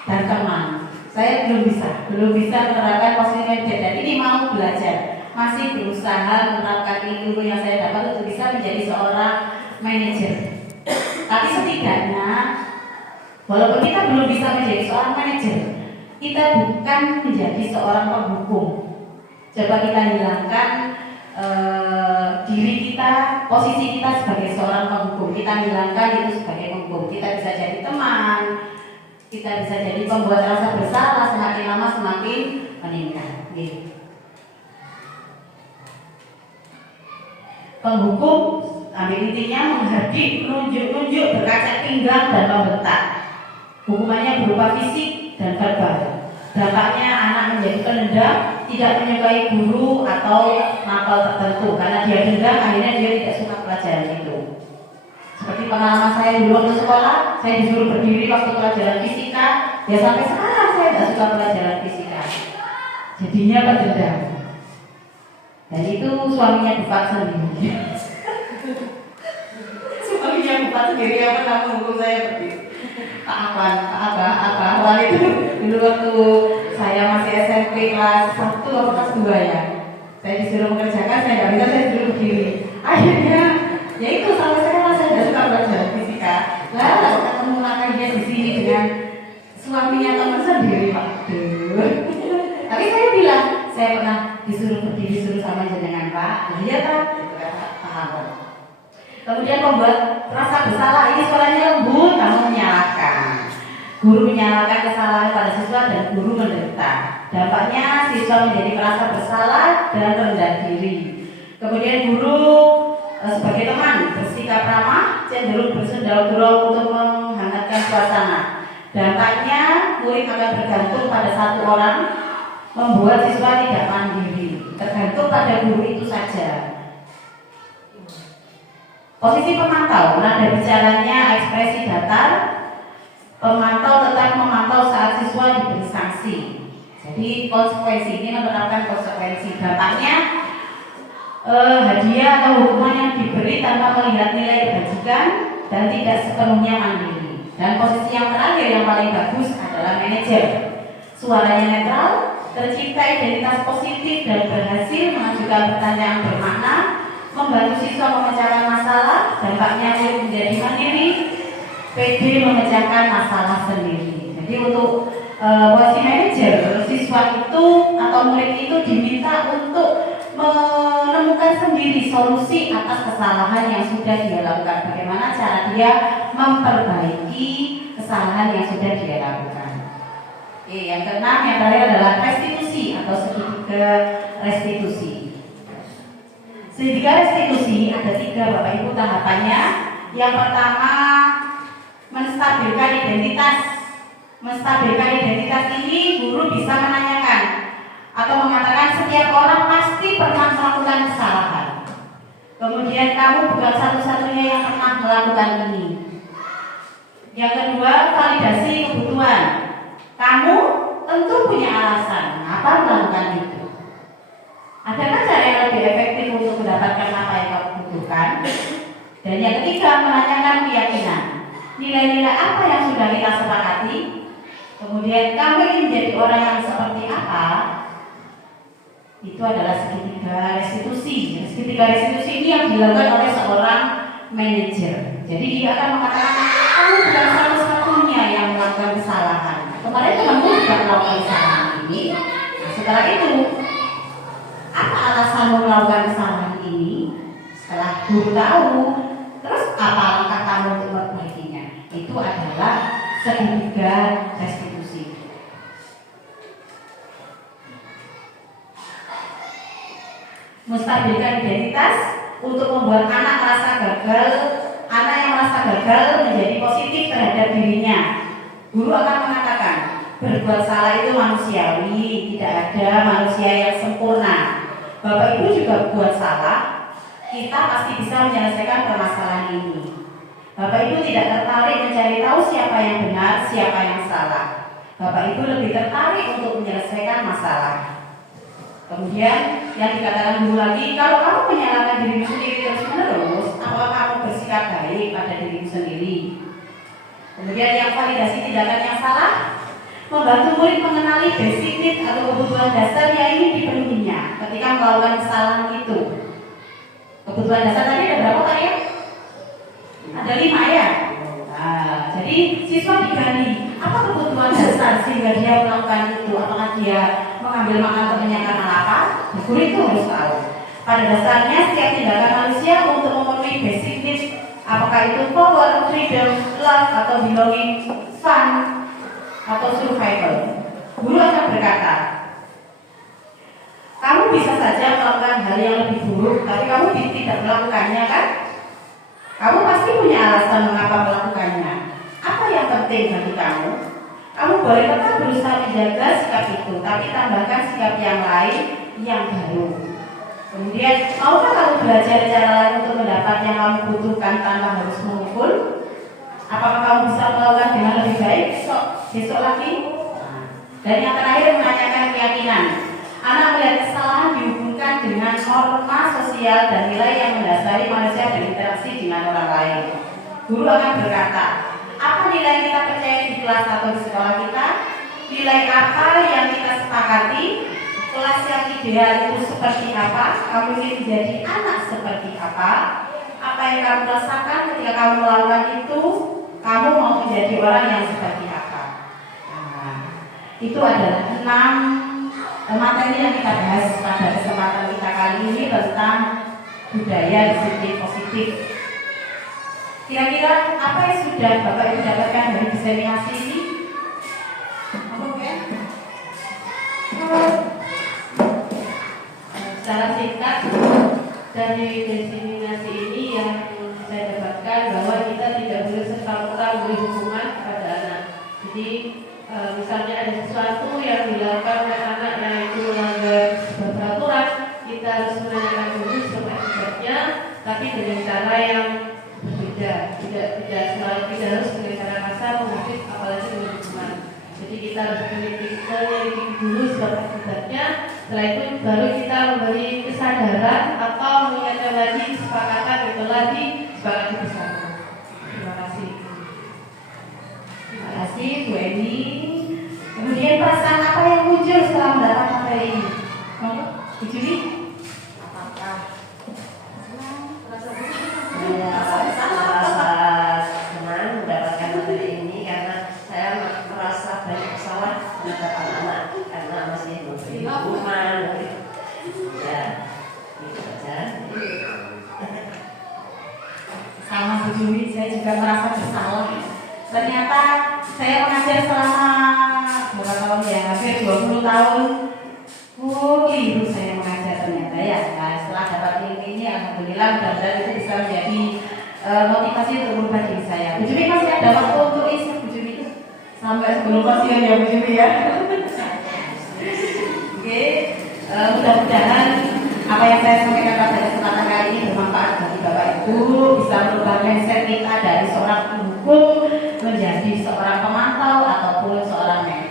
dan teman, saya belum bisa menerapkan posisi manajer dan ini mau belajar, masih berusaha menerapkan ilmu yang saya dapat untuk bisa menjadi seorang manajer. Tapi setidaknya, walaupun kita belum bisa menjadi seorang manajer, kita bukan menjadi seorang penghukum. Coba kita hilangkan diri kita, posisi kita sebagai seorang penghukum, kita hilangkan itu sebagai penghukum. Kita bisa jadi teman, kita bisa jadi pembuat rasa bersalah, semakin lama semakin meningkat. Penghukum, ambil intinya menghardik, menunjuk-nunjuk, berkaca pinggang dan membentak. Hukumannya berupa fisik dan verbal. Dampaknya anak menjadi penendam, tidak menyukai guru atau nakal tertentu karena dia dendam, akhirnya dia tidak suka pelajaran itu. Seperti pengalaman saya dulu waktu sekolah, saya disuruh berdiri waktu pelajaran fisika, ya sampai sekarang saya tidak suka pelajaran fisika. Jadinya pendendam. Dan itu suaminya Bapak sendiri. Suaminya Bapak sendiri apa nama hukum saya berdiri. Pak Abah itu dulu waktu saya masih SMP kelas 1 atau kelas 2 ya. Saya disuruh mengerjakan, saya nggak bisa, saya disuruh berdiri. Akhirnya, ya itu sampai sekarang saya tidak suka belajar fisika. Lalu ketemu lagi dia di sini dengan suaminya teman sendiri, Pak. Tapi saya bilang, saya pernah disuruh berdiri, disuruh sama jenengan Pak. Iya Pak, paham. Kemudian membuat rasa bersalah, ini suaranya lembut, kamu menyalahkan. Guru menyalahkan kesalahan pada siswa dan guru menderita. Dampaknya siswa menjadi merasa bersalah dan rendah diri. Kemudian guru sebagai teman bersikap ramah, cenderung bersendau-gurau untuk menghangatkan suasana. Dampaknya murid akan bergantung pada satu orang, membuat siswa tidak mandiri, tergantung pada guru itu saja. Posisi pemantau, nada bicaranya ekspresi datar. Pemantau tetap memantau saat siswa diberi sanksi. Jadi konsekuensi ini menerapkan konsekuensi. Dampaknya hadiah atau hukuman yang diberi tanpa melihat nilai kebajikan dan tidak sepenuhnya mandiri. Dan posisi yang terakhir yang paling bagus adalah manajer. Suaranya netral, tercipta identitas positif dan berhasil mengajukan pertanyaan bermakna, membantu siswa memecahkan masalah. Dampaknya murid menjadi mandiri, PD memecahkan masalah sendiri. Jadi untuk posisi manajer, siswa itu atau murid itu diminta untuk menemukan sendiri solusi atas kesalahan yang sudah dia lakukan. Bagaimana cara dia memperbaiki kesalahan yang sudah dia lakukan. Yang keenam, yang terakhir adalah restitusi atau segitiga restitusi. Segitiga restitusi ada 3 Bapak Ibu tahapannya. Yang pertama, menstabilkan identitas. Menstabilkan identitas ini guru bisa menanyakan atau mengatakan setiap orang pasti pernah melakukan kesalahan. Kemudian kamu bukan satu-satunya yang pernah melakukan ini. Yang kedua, validasi kebutuhan. Kamu tentu punya alasan mengapa melakukan itu. Adakah cara yang lebih efektif untuk mendapatkan apa yang kamu butuhkan? Dan yang ketiga, menanyakan keyakinan. Nilai-nilai apa yang sudah kita sepakati? Kemudian kamu ingin menjadi orang yang seperti apa? Itu adalah segitiga restitusi. Segitiga restitusi ini yang dilakukan oleh seorang manajer. Jadi dia akan mengatakan, kamu bukan satu-satunya yang melakukan kesalahan. Kemarin kamu juga melakukan kesalahan ini. Nah, setelah itu, apa alasanmu melakukan kesalahan ini? Setelah guru tahu, terus apa langkah kamu untuk memperbaikinya? Itu adalah segitiga restitusi. Menstabilkan identitas untuk membuat anak merasa gagal. Anak yang merasa gagal menjadi positif terhadap dirinya. Guru akan mengatakan, berbuat salah itu manusiawi, tidak ada manusia yang sempurna. Bapak Ibu juga buat salah, kita pasti bisa menyelesaikan permasalahan ini. Bapak Ibu tidak tertarik mencari tahu siapa yang benar, siapa yang salah. Bapak Ibu lebih tertarik untuk menyelesaikan masalah. Kemudian yang dikatakan guru lagi, kalau kamu menyalahkan dirimu sendiri terus menerus, apakah kamu bersikap baik pada dirimu sendiri? Kemudian yang validasi tindakan yang salah, membantu murid mengenali basic need atau kebutuhan dasar yang ingin dipenuhinya ketika melakukan kesalahan itu. Kebutuhan dasar tadi ada berapa Pak ya? Ada 5 ya? Nah, jadi siswa digali apa kebutuhan dasar sehingga dia melakukan itu. Apakah dia mengambil makan atau mengenyangkan apa? Guru itu harus tahu. Pada dasarnya setiap tindakan manusia untuk memenuhi basic needs, apakah itu power, freedom, love, atau belonging, fun, atau survival. Guru akan berkata, kamu bisa saja melakukan hal yang lebih buruk, tapi kamu tidak melakukannya kan? Kamu pasti punya alasan mengapa melakukannya. Apa yang penting bagi kamu? Kamu boleh tetap berusaha menjaga sikap itu, tapi tambahkan sikap yang lain yang baru. Kemudian, maukah kamu belajar cara lain untuk mendapat yang kamu butuhkan tanpa harus memukul? Apakah kamu bisa melakukan dengan lebih baik besok lagi? Dan yang terakhir, menanyakan keyakinan. Anak melihat kesalahan dihubungkan dengan norma sosial dan nilai yang mendasari manusia berinteraksi dengan orang lain. Guru akan berkata, apa nilai kita percaya di kelas atau di sekolah kita? Nilai apa yang kita sepakati? Kelas yang ideal itu seperti apa? Kamu ingin menjadi anak seperti apa? Apa yang kamu rasakan ketika kamu melakukan itu? Kamu mau menjadi orang yang seperti apa? Nah, itu adalah 6 materi yang kita bahas pada kesempatan kita kali ini tentang budaya disiplin positif. Kira-kira apa yang sudah Bapak Ibu dapatkan dari diseminasi ini? Apa kan? Secara singkat dari diseminasi ini yang saya dapatkan bahwa kita tidak boleh serta-merta memberi hukuman kepada anak. Jadi misalnya ada sesuatu yang dilakukan oleh anak yang itu melanggar sebuah peraturan, kita harus menanyakan dulu seperti akibatnya, tapi dengan cara yang berbeda. Tidak harus dengan cara kasar, mungkin apalagi dengan hukuman. Jadi kita harus menyelidiki dulu seperti akibatnya. Setelah itu baru kita memberi kesadaran atau mengingatkan lagi kesepakatan itu lagi sepakati bersama. Terima kasih. Terima kasih Bu Eni. Kemudian perasaan apa yang muncul setelah mendapat materi ini? Bu Juli? Apakah Senang mendapatkan materi ini karena saya merasa banyak pesawat terhadap anak-anak karena masih memberi hukuman. Ya, gitu saja. Sama Bu Juli, saya juga merasa bersalah. Ternyata saya mengajar selama berapa tahun ya, hampir 20 tahun. Keliru saya mengajar ternyata ya. Nah, setelah dapat ini alhamdulillah mudah-mudahan itu bisa menjadi motivasi untuk merubah diri saya. Bu Juli masih ada waktu untuk isi Bu Juli sampai sebelum pasien ya Bu Juli ya. Oke, mudah-mudahan apa yang saya sampaikan pada kesempatan kali ini bermanfaat bagi Bapak Ibu, bisa merubah mindset kita dari seorang pendukung menjadi seorang pemantau ataupun seorang manajer.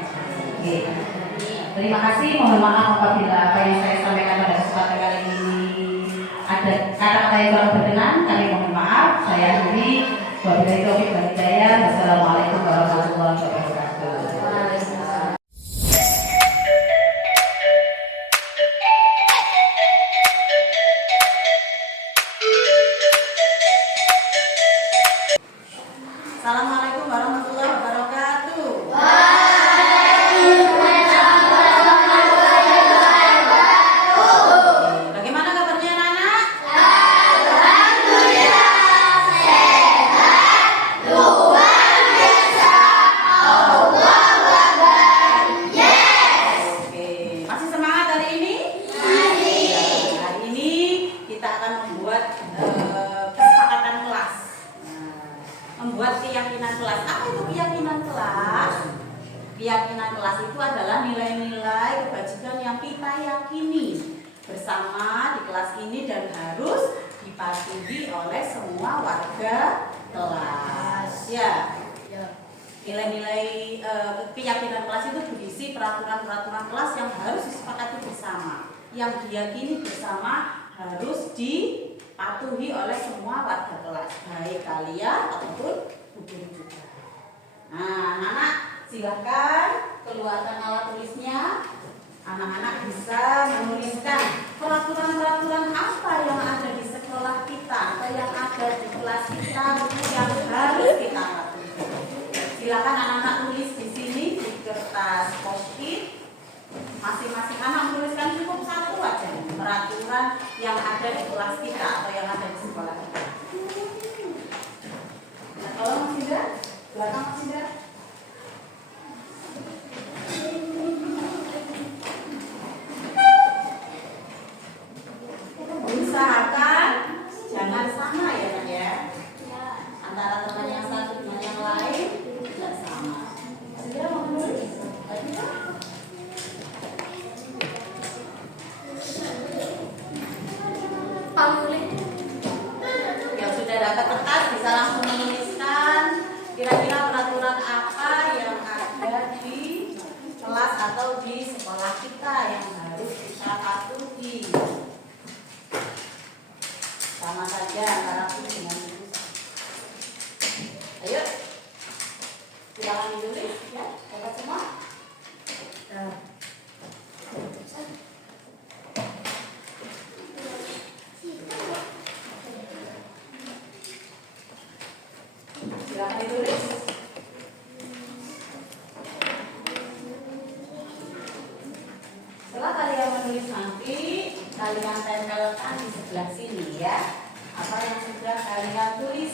Oke. Terima kasih, mohon maaf apabila apa yang saya sampaikan pada kesempatan kali ini ada kata-kata yang kurang berkenan, kami mohon maaf. Saya akhiri. Wabillahi taufiq wal hidayah. Wassalamualaikum warahmatullahi wabarakatuh. Assalamualaikum warahmatullahi wabarakatuh. Bagaimana kabarnya anak-anak? Oke, masih semangat hari ini? Hari ini kita akan membuat kesepakatan kelas. Membuat keyakinan kelas. Apa itu keyakinan kelas? Keyakinan kelas itu adalah nilai-nilai kebajikan yang kita yakini bersama di kelas ini dan harus dipatuhi oleh semua warga kelas. Ya. Nilai-nilai keyakinan kelas itu berisi peraturan-peraturan kelas yang harus disepakati bersama, yang diyakini bersama, harus dipatuhi oleh semua warga kelas, baik kalian ataupun guru juga. Nah, anak-anak silakan keluarkan alat tulisnya. Anak-anak bisa menuliskan peraturan-peraturan apa yang ada di sekolah kita atau yang ada di kelas kita yang harus kita patuhi. Silakan anak-anak tulis di sini di kertas post-it. Masing-masing anak menuliskan cukup satu aja peraturan yang ada di kelas kita atau yang ada di sekolah kita. Nah, kalau Mas Indra, belakang Mas Indra. Usahakan jangan sama ya Nak ya. Antara teman yang satu dengan yang lain tidak sama. Mas Indra mau menulis? Tadi Pak? Yang sudah dapat kertas bisa langsung menuliskan kira-kira peraturan apa yang ada di kelas atau di sekolah kita yang harus kita patuhi. Sama saja antara aku dengan ibu. Ayo, silakan ditulis ya, dapat semua. Silakan ditulis. Setelah kalian menulis nanti, kalian tempelkan di sebelah sini ya. Apa yang sudah kalian tulis.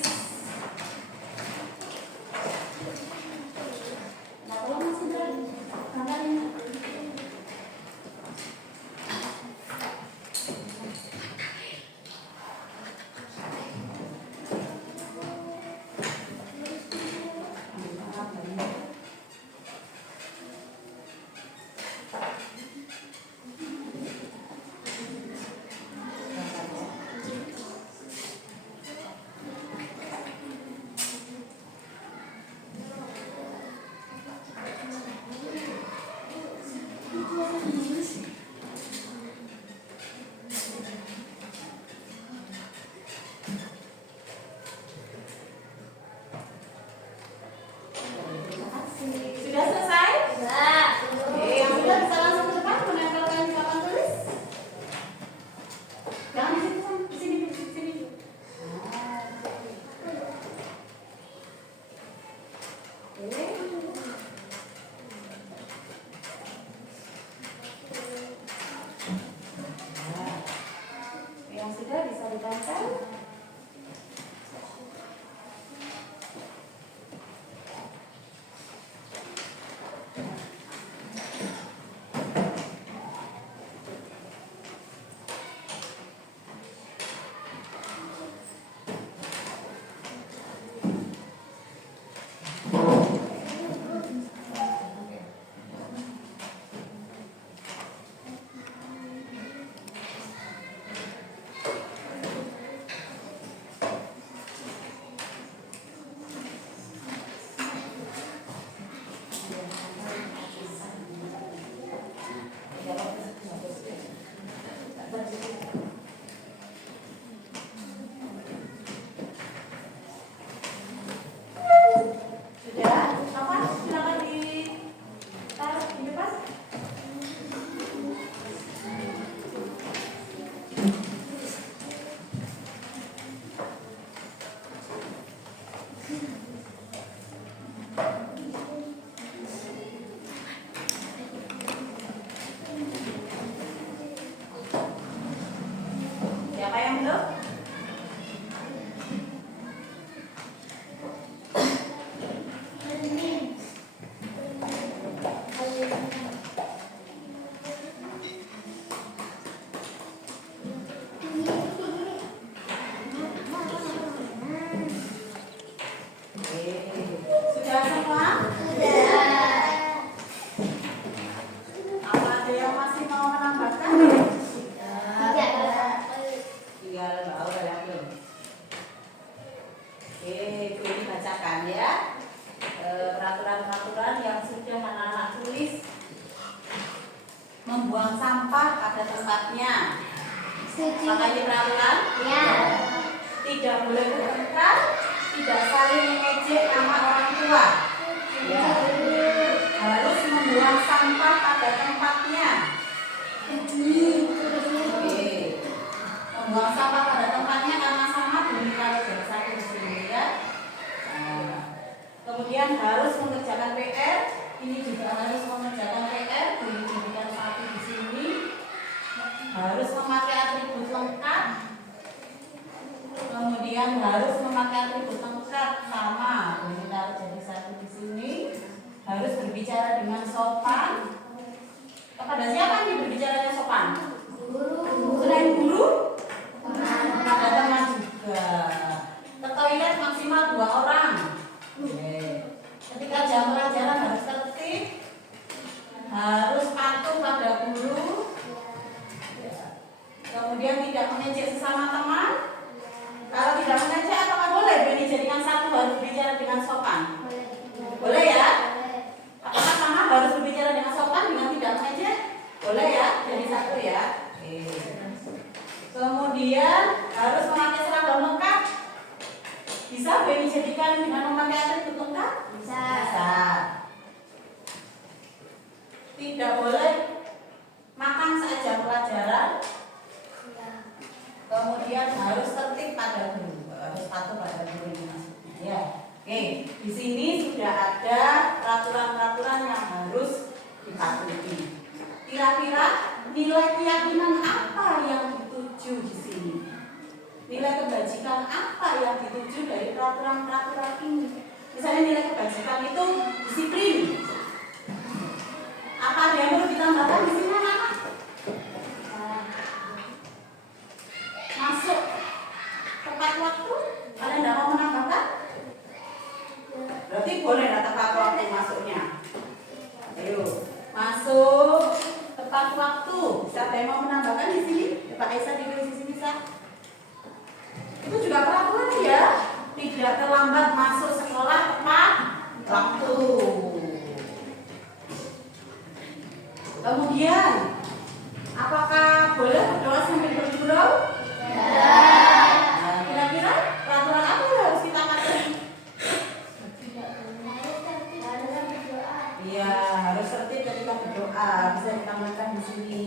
Sudah selesai? Oke, yang sudah bisa langsung ke depan menempelkan di papan tulis. Jangan di situ, di sini, di sini. Oke. Yang sudah bisa ditempel. Sudah, apa? Silakan ditaruh di depan. Siapa yang belum? Sudah semua? Apa ada yang masih mau menambahkan? Tinggal bau lagi. Oke, itu dibacakan ya. Peraturan-peraturan yang sudah anak-anak tulis. Membuang sampah pada tempatnya. Makanya peraturan? Ya. Tidak boleh bertengkar, tidak saling mengejek nama orang tua. Ya. Harus membuang sampah pada tempatnya. Oke. Membuang sampah pada tempatnya karena sama bunyi kalau satu di sini ya. Nah, kemudian harus mengerjakan PR. Ini juga harus mengerjakan PR. Bunyikan satu di sini. Harus memakai atribut lengkap. Kemudian harus memakai atribut lengkap sama. Bunyi taruh jadi satu di sini. Harus berbicara dengan sopan. Kepada siapa nih berbicaranya sopan? Guru. Selain guru? Pada teman juga. Ke toilet maksimal 2 orang. Oke. Ketika jam pelajaran harus tertib. Harus patuh pada guru. Kemudian tidak mengejek sesama teman. Kalau tidak mengejek apakah boleh dijadikan satu harus berbicara dengan sopan? Boleh ya? Apakah sama harus berbicara dengan sopan dengan tidak mengejek? Boleh ya? Jadi satu ya. Oke. Kemudian harus memakai seragam lengkap. Bisa dijadikan dengan memakai atribut lengkap? Bisa. Tidak boleh makan saat jam pelajaran. Kemudian harus tertib pada guru, harus patuh pada guru ini maksudnya ya. Oke, di sini sudah ada peraturan-peraturan yang harus dipatuhi. Kira-kira nilai keyakinan apa yang dituju di sini? Nilai kebajikan apa yang dituju dari peraturan-peraturan ini? Misalnya nilai kebajikan itu disiplin. waktu? Kalian tidak mau menambahkan? Berarti boleh tepat waktu masuknya. Ayo, masuk tepat waktu. Siapa yang mau menambahkan di sini? Pak Aisyah ditulis di sini, Sa. Itu juga peraturan ya. Tidak terlambat masuk sekolah tepat waktu. Kemudian, apakah boleh berdoa sambil bergurau? Nah, kira-kira peraturan apa yang harus kita patuhi? Iya, harus tertib ketika berdoa. Bisa ditambahkan di sini.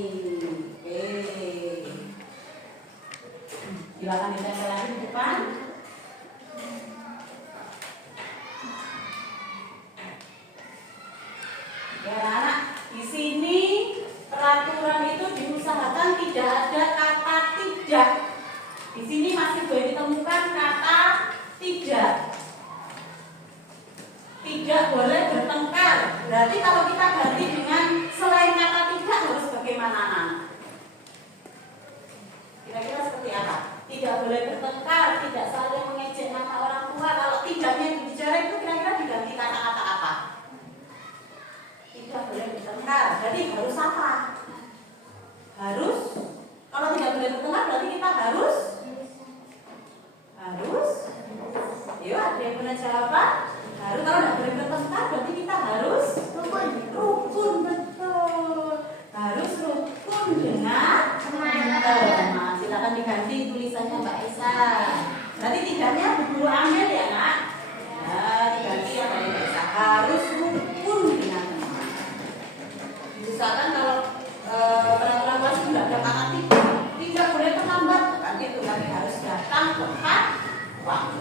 Oke. Silakan ditempel lagi di depan. Ya, anak, di sini peraturan itu diusahakan tidak ada kata tidak. Di sini masih boleh ditemukan kata tidak. Tidak boleh bertengkar. Berarti kalau kita ganti dengan selain kata tidak harus bagaimana? Kira-kira seperti apa? Tidak boleh bertengkar, tidak saling mengejek nama orang tua. Kalau tidaknya bicara itu kira-kira diganti kata-kata apa? Tidak boleh bertengkar. Jadi harus apa? Harus. Kalau tidak boleh bertengkar berarti kita harus. Yuk, ada yang punya jawaban? Harus. Kalau tidak boleh bertengkar berarti kita harus rukun, betul. Harus rukun dengan teman. Silakan diganti tulisannya Mbak Esa. Berarti tidaknya berburu ambil ya, Nak? Nah, diganti ya Mbak Esa. Harus rukun dengan teman. Misalkan kalau peraturan kelas tidak ada kata tidak boleh terlambat, kan gitu, tapi harus datang tepat waktu.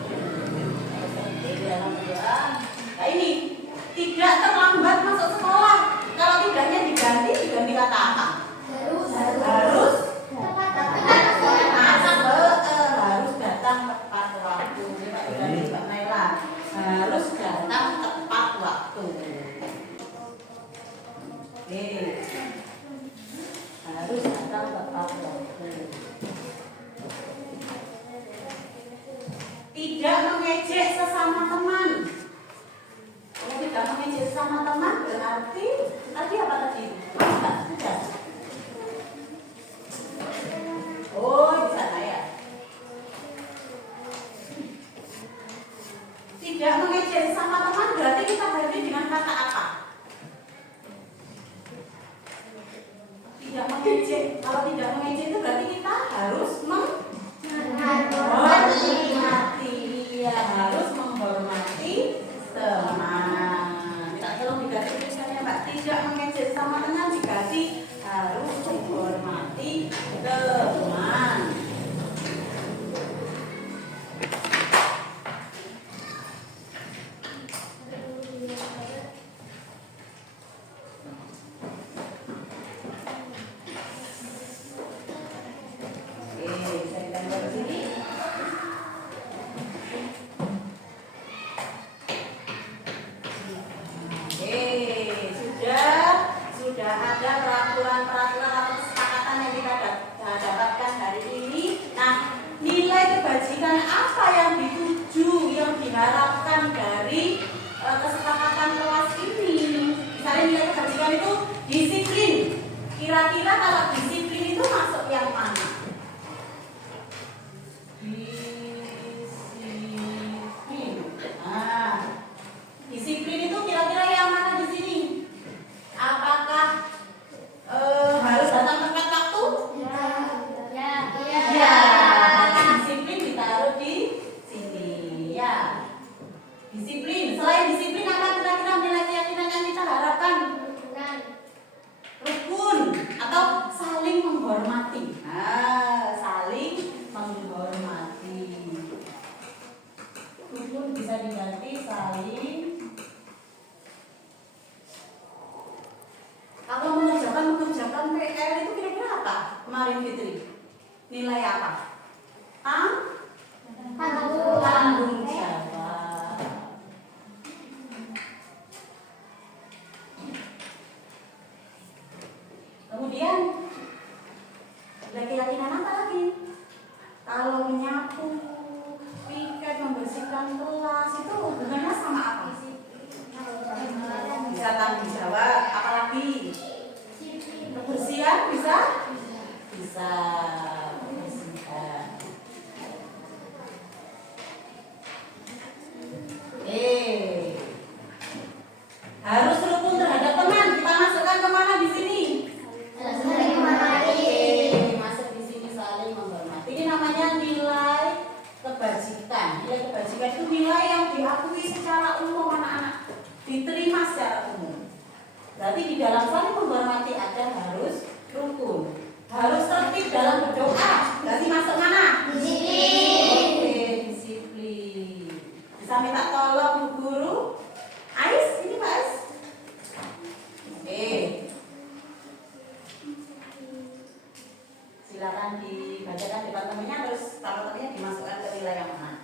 Nah ini tidak terlambat masuk sekolah. Kalau tidaknya diganti kata apa? Harus datang tepat waktu. Diganti Mbak Naila. Harus datang tepat waktu. Oke. Harus datang tepat waktu. Tidak mengejek sesama teman. Kalau tidak mengejek sesama teman berarti tadi apa tadi? Sudah. Oh, di sana ya. Tidak mengejek sesama teman berarti kita ganti dengan kata apa? Tidak mengejek. Kalau tidak mengejek itu berarti kita harus menghormati. Iya, harus menghormati teman. Kita tolong diganti tulisannya Mbak. Tidak mengejek sama teman diganti harus menghormati teman. Sudah ada peraturan-peraturan atau kesepakatan yang kita dapatkan hari ini. Nah, nilai kebajikan apa yang dituju, yang diharapkan dari kesepakatan kelas ini? Misalnya nilai kebajikan itu disiplin. Kira-kira kalau disiplin itu masuk yang mana? Disiplin. Nah, disiplin itu kira-kira yang mana di sini? Apakah harus datang tepat waktu? Ya. Disiplin ditaruh di sini. Ya. Disiplin. Selain disiplin apa kira-kira nilai keyakinan yang kita harapkan? Rukun atau saling menghormati. Nah, saling menghormati. Rukun bisa diganti saling. Kalau mengerjakan PR itu kira-kira apa? Kemarin Fitri, nilai apa? Tanggung jawab. Kemudian ada keyakinan apa lagi? Kalau menyapu namanya nilai kebajikan. Nilai kebajikan itu nilai yang diakui secara umum anak-anak, diterima secara umum. Berarti di dalam saling menghormati aja harus rukun, harus tertib dalam berdoa. Berarti masuk mana? Disiplin. Oke, disiplin. Bisa minta tolong Bu Guru? Ais, ini Pak Ais. Oke. Silakan dibacakan departemennya, terus departemennya dimasukkan ke nilai yang mana?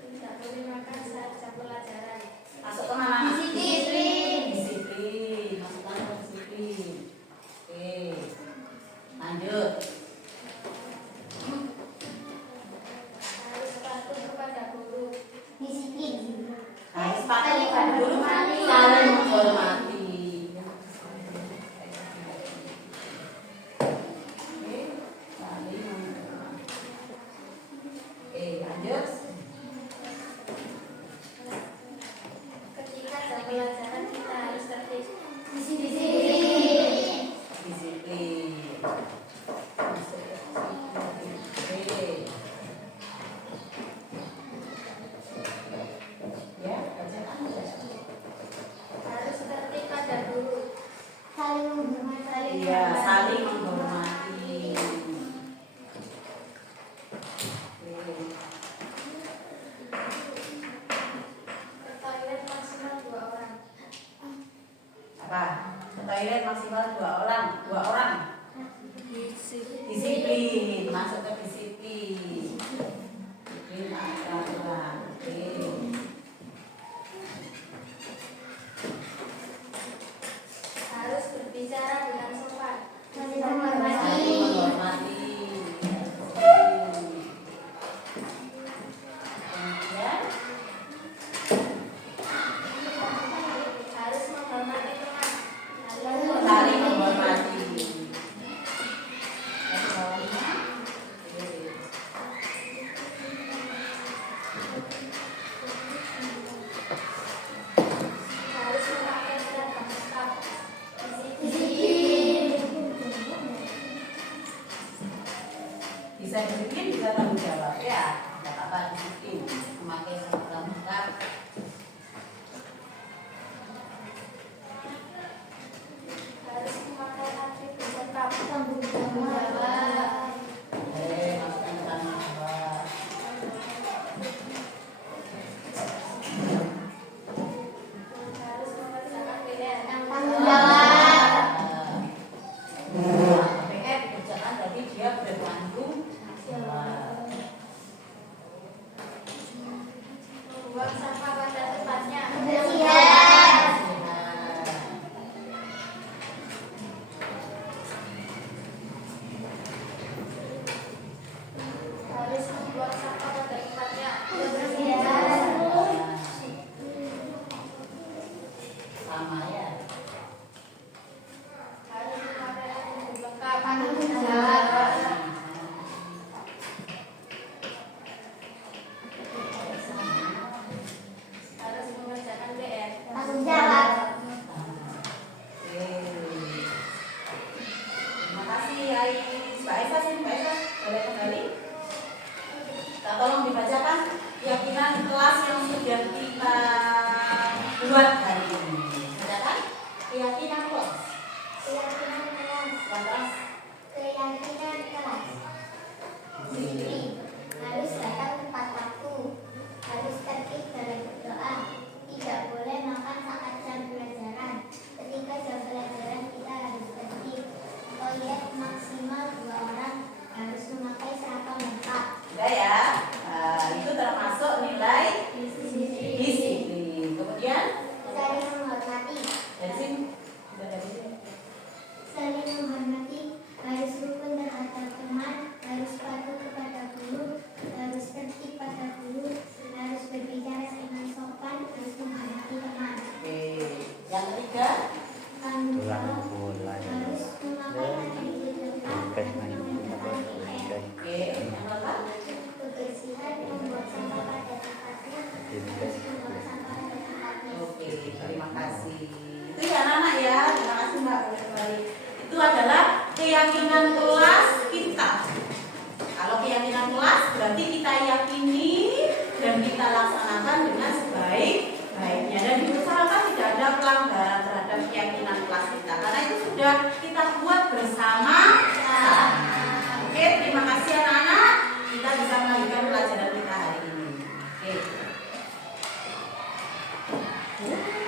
Tidak boleh makan saat jam pelajaran. Masuk ke mana? Disiplin. Disiplin. Masukkan ke disiplin. Oke. Lanjut. Harus patuh kepada guru. Disiplin. Harus patuh kepada guru, saling menghormati. Oke, saling menghormati. Oke, lanjut. Ketika jam pelajaran kita harus tertib. Disiplin. Masuk ke disiplin. Oke. Ya, bacakan ya. Harus tertib pada guru. Saling menghormati. Iya, saling menghormati. Oke. Ke toilet maksimal 2 orang. Apa? Ke toilet maksimal 2 orang. 2 orang. Disiplin. Masuk ke disiplin. Disiplin aturan. Oke. Harus berbicara dengan sopan. Saling menghormati. Kemudian Harus menghormati teman. saling menghormati. Yang bawahnya. Oke. Harus memakai seragam lengkap. Bisa disiplin, bisa tanggung jawab ya. Tidak apa-apa, disiplin. Memakai seragam lengkap. Harus memakai atribut lengkap. Tanggung jawab. Masukkan ke tanggung jawab. Harus mengerjakan PR. Tanggung jawab. PR dikerjakan berarti dia bertanggung jawab. Membuang sampah pada tempatnya. Harus membuang sampah pada tempatnya. Sama ya. Harus memakai atribut lengkap. Harus mengerjakan PR. Tanggung jawab. Terima kasih Ais. Mbak Aisyah sini, Mbak Aisyah boleh kembali. Kita tolong dibacakan keyakinan kelas yang sudah kita buat hari ini. Bacakan keyakinan kelas. Keyakinan kelas. Kelas. Keyakinan kelas. Disiplin. Harus datang tepat waktu. Harus tertib dalam berdoa. Tidak boleh makan saat jam pelajaran. Ketika jam pelajaran kita harus tertib. Toilet maksimal 2 orang. Harus memakai seragam lengkap. Sudah ya. Nah, itu termasuk nilai disiplin. Kemudian Saling menghormati. dari sini. Sudah dari sini. Saling menghormati. Harus rukun terhadap teman. Harus patuh kepada guru. Harus tertib pada guru. Harus berbicara dengan sopan. Harus menghormati teman. Oke. Yang ketiga. Tanggung jawab. Harus memakai atribut lengkap. Oke. Yang keempat. Kebersihan membuat sampah pada tempatnya. Harus membuat sampah pada tempatnya. Oke, terima kasih. Itu ya anak-anak ya. Terima kasih Mbak. Boleh kembali. Itu adalah keyakinan kelas kita. melanjutkan pelajaran kita hari ini. Oke.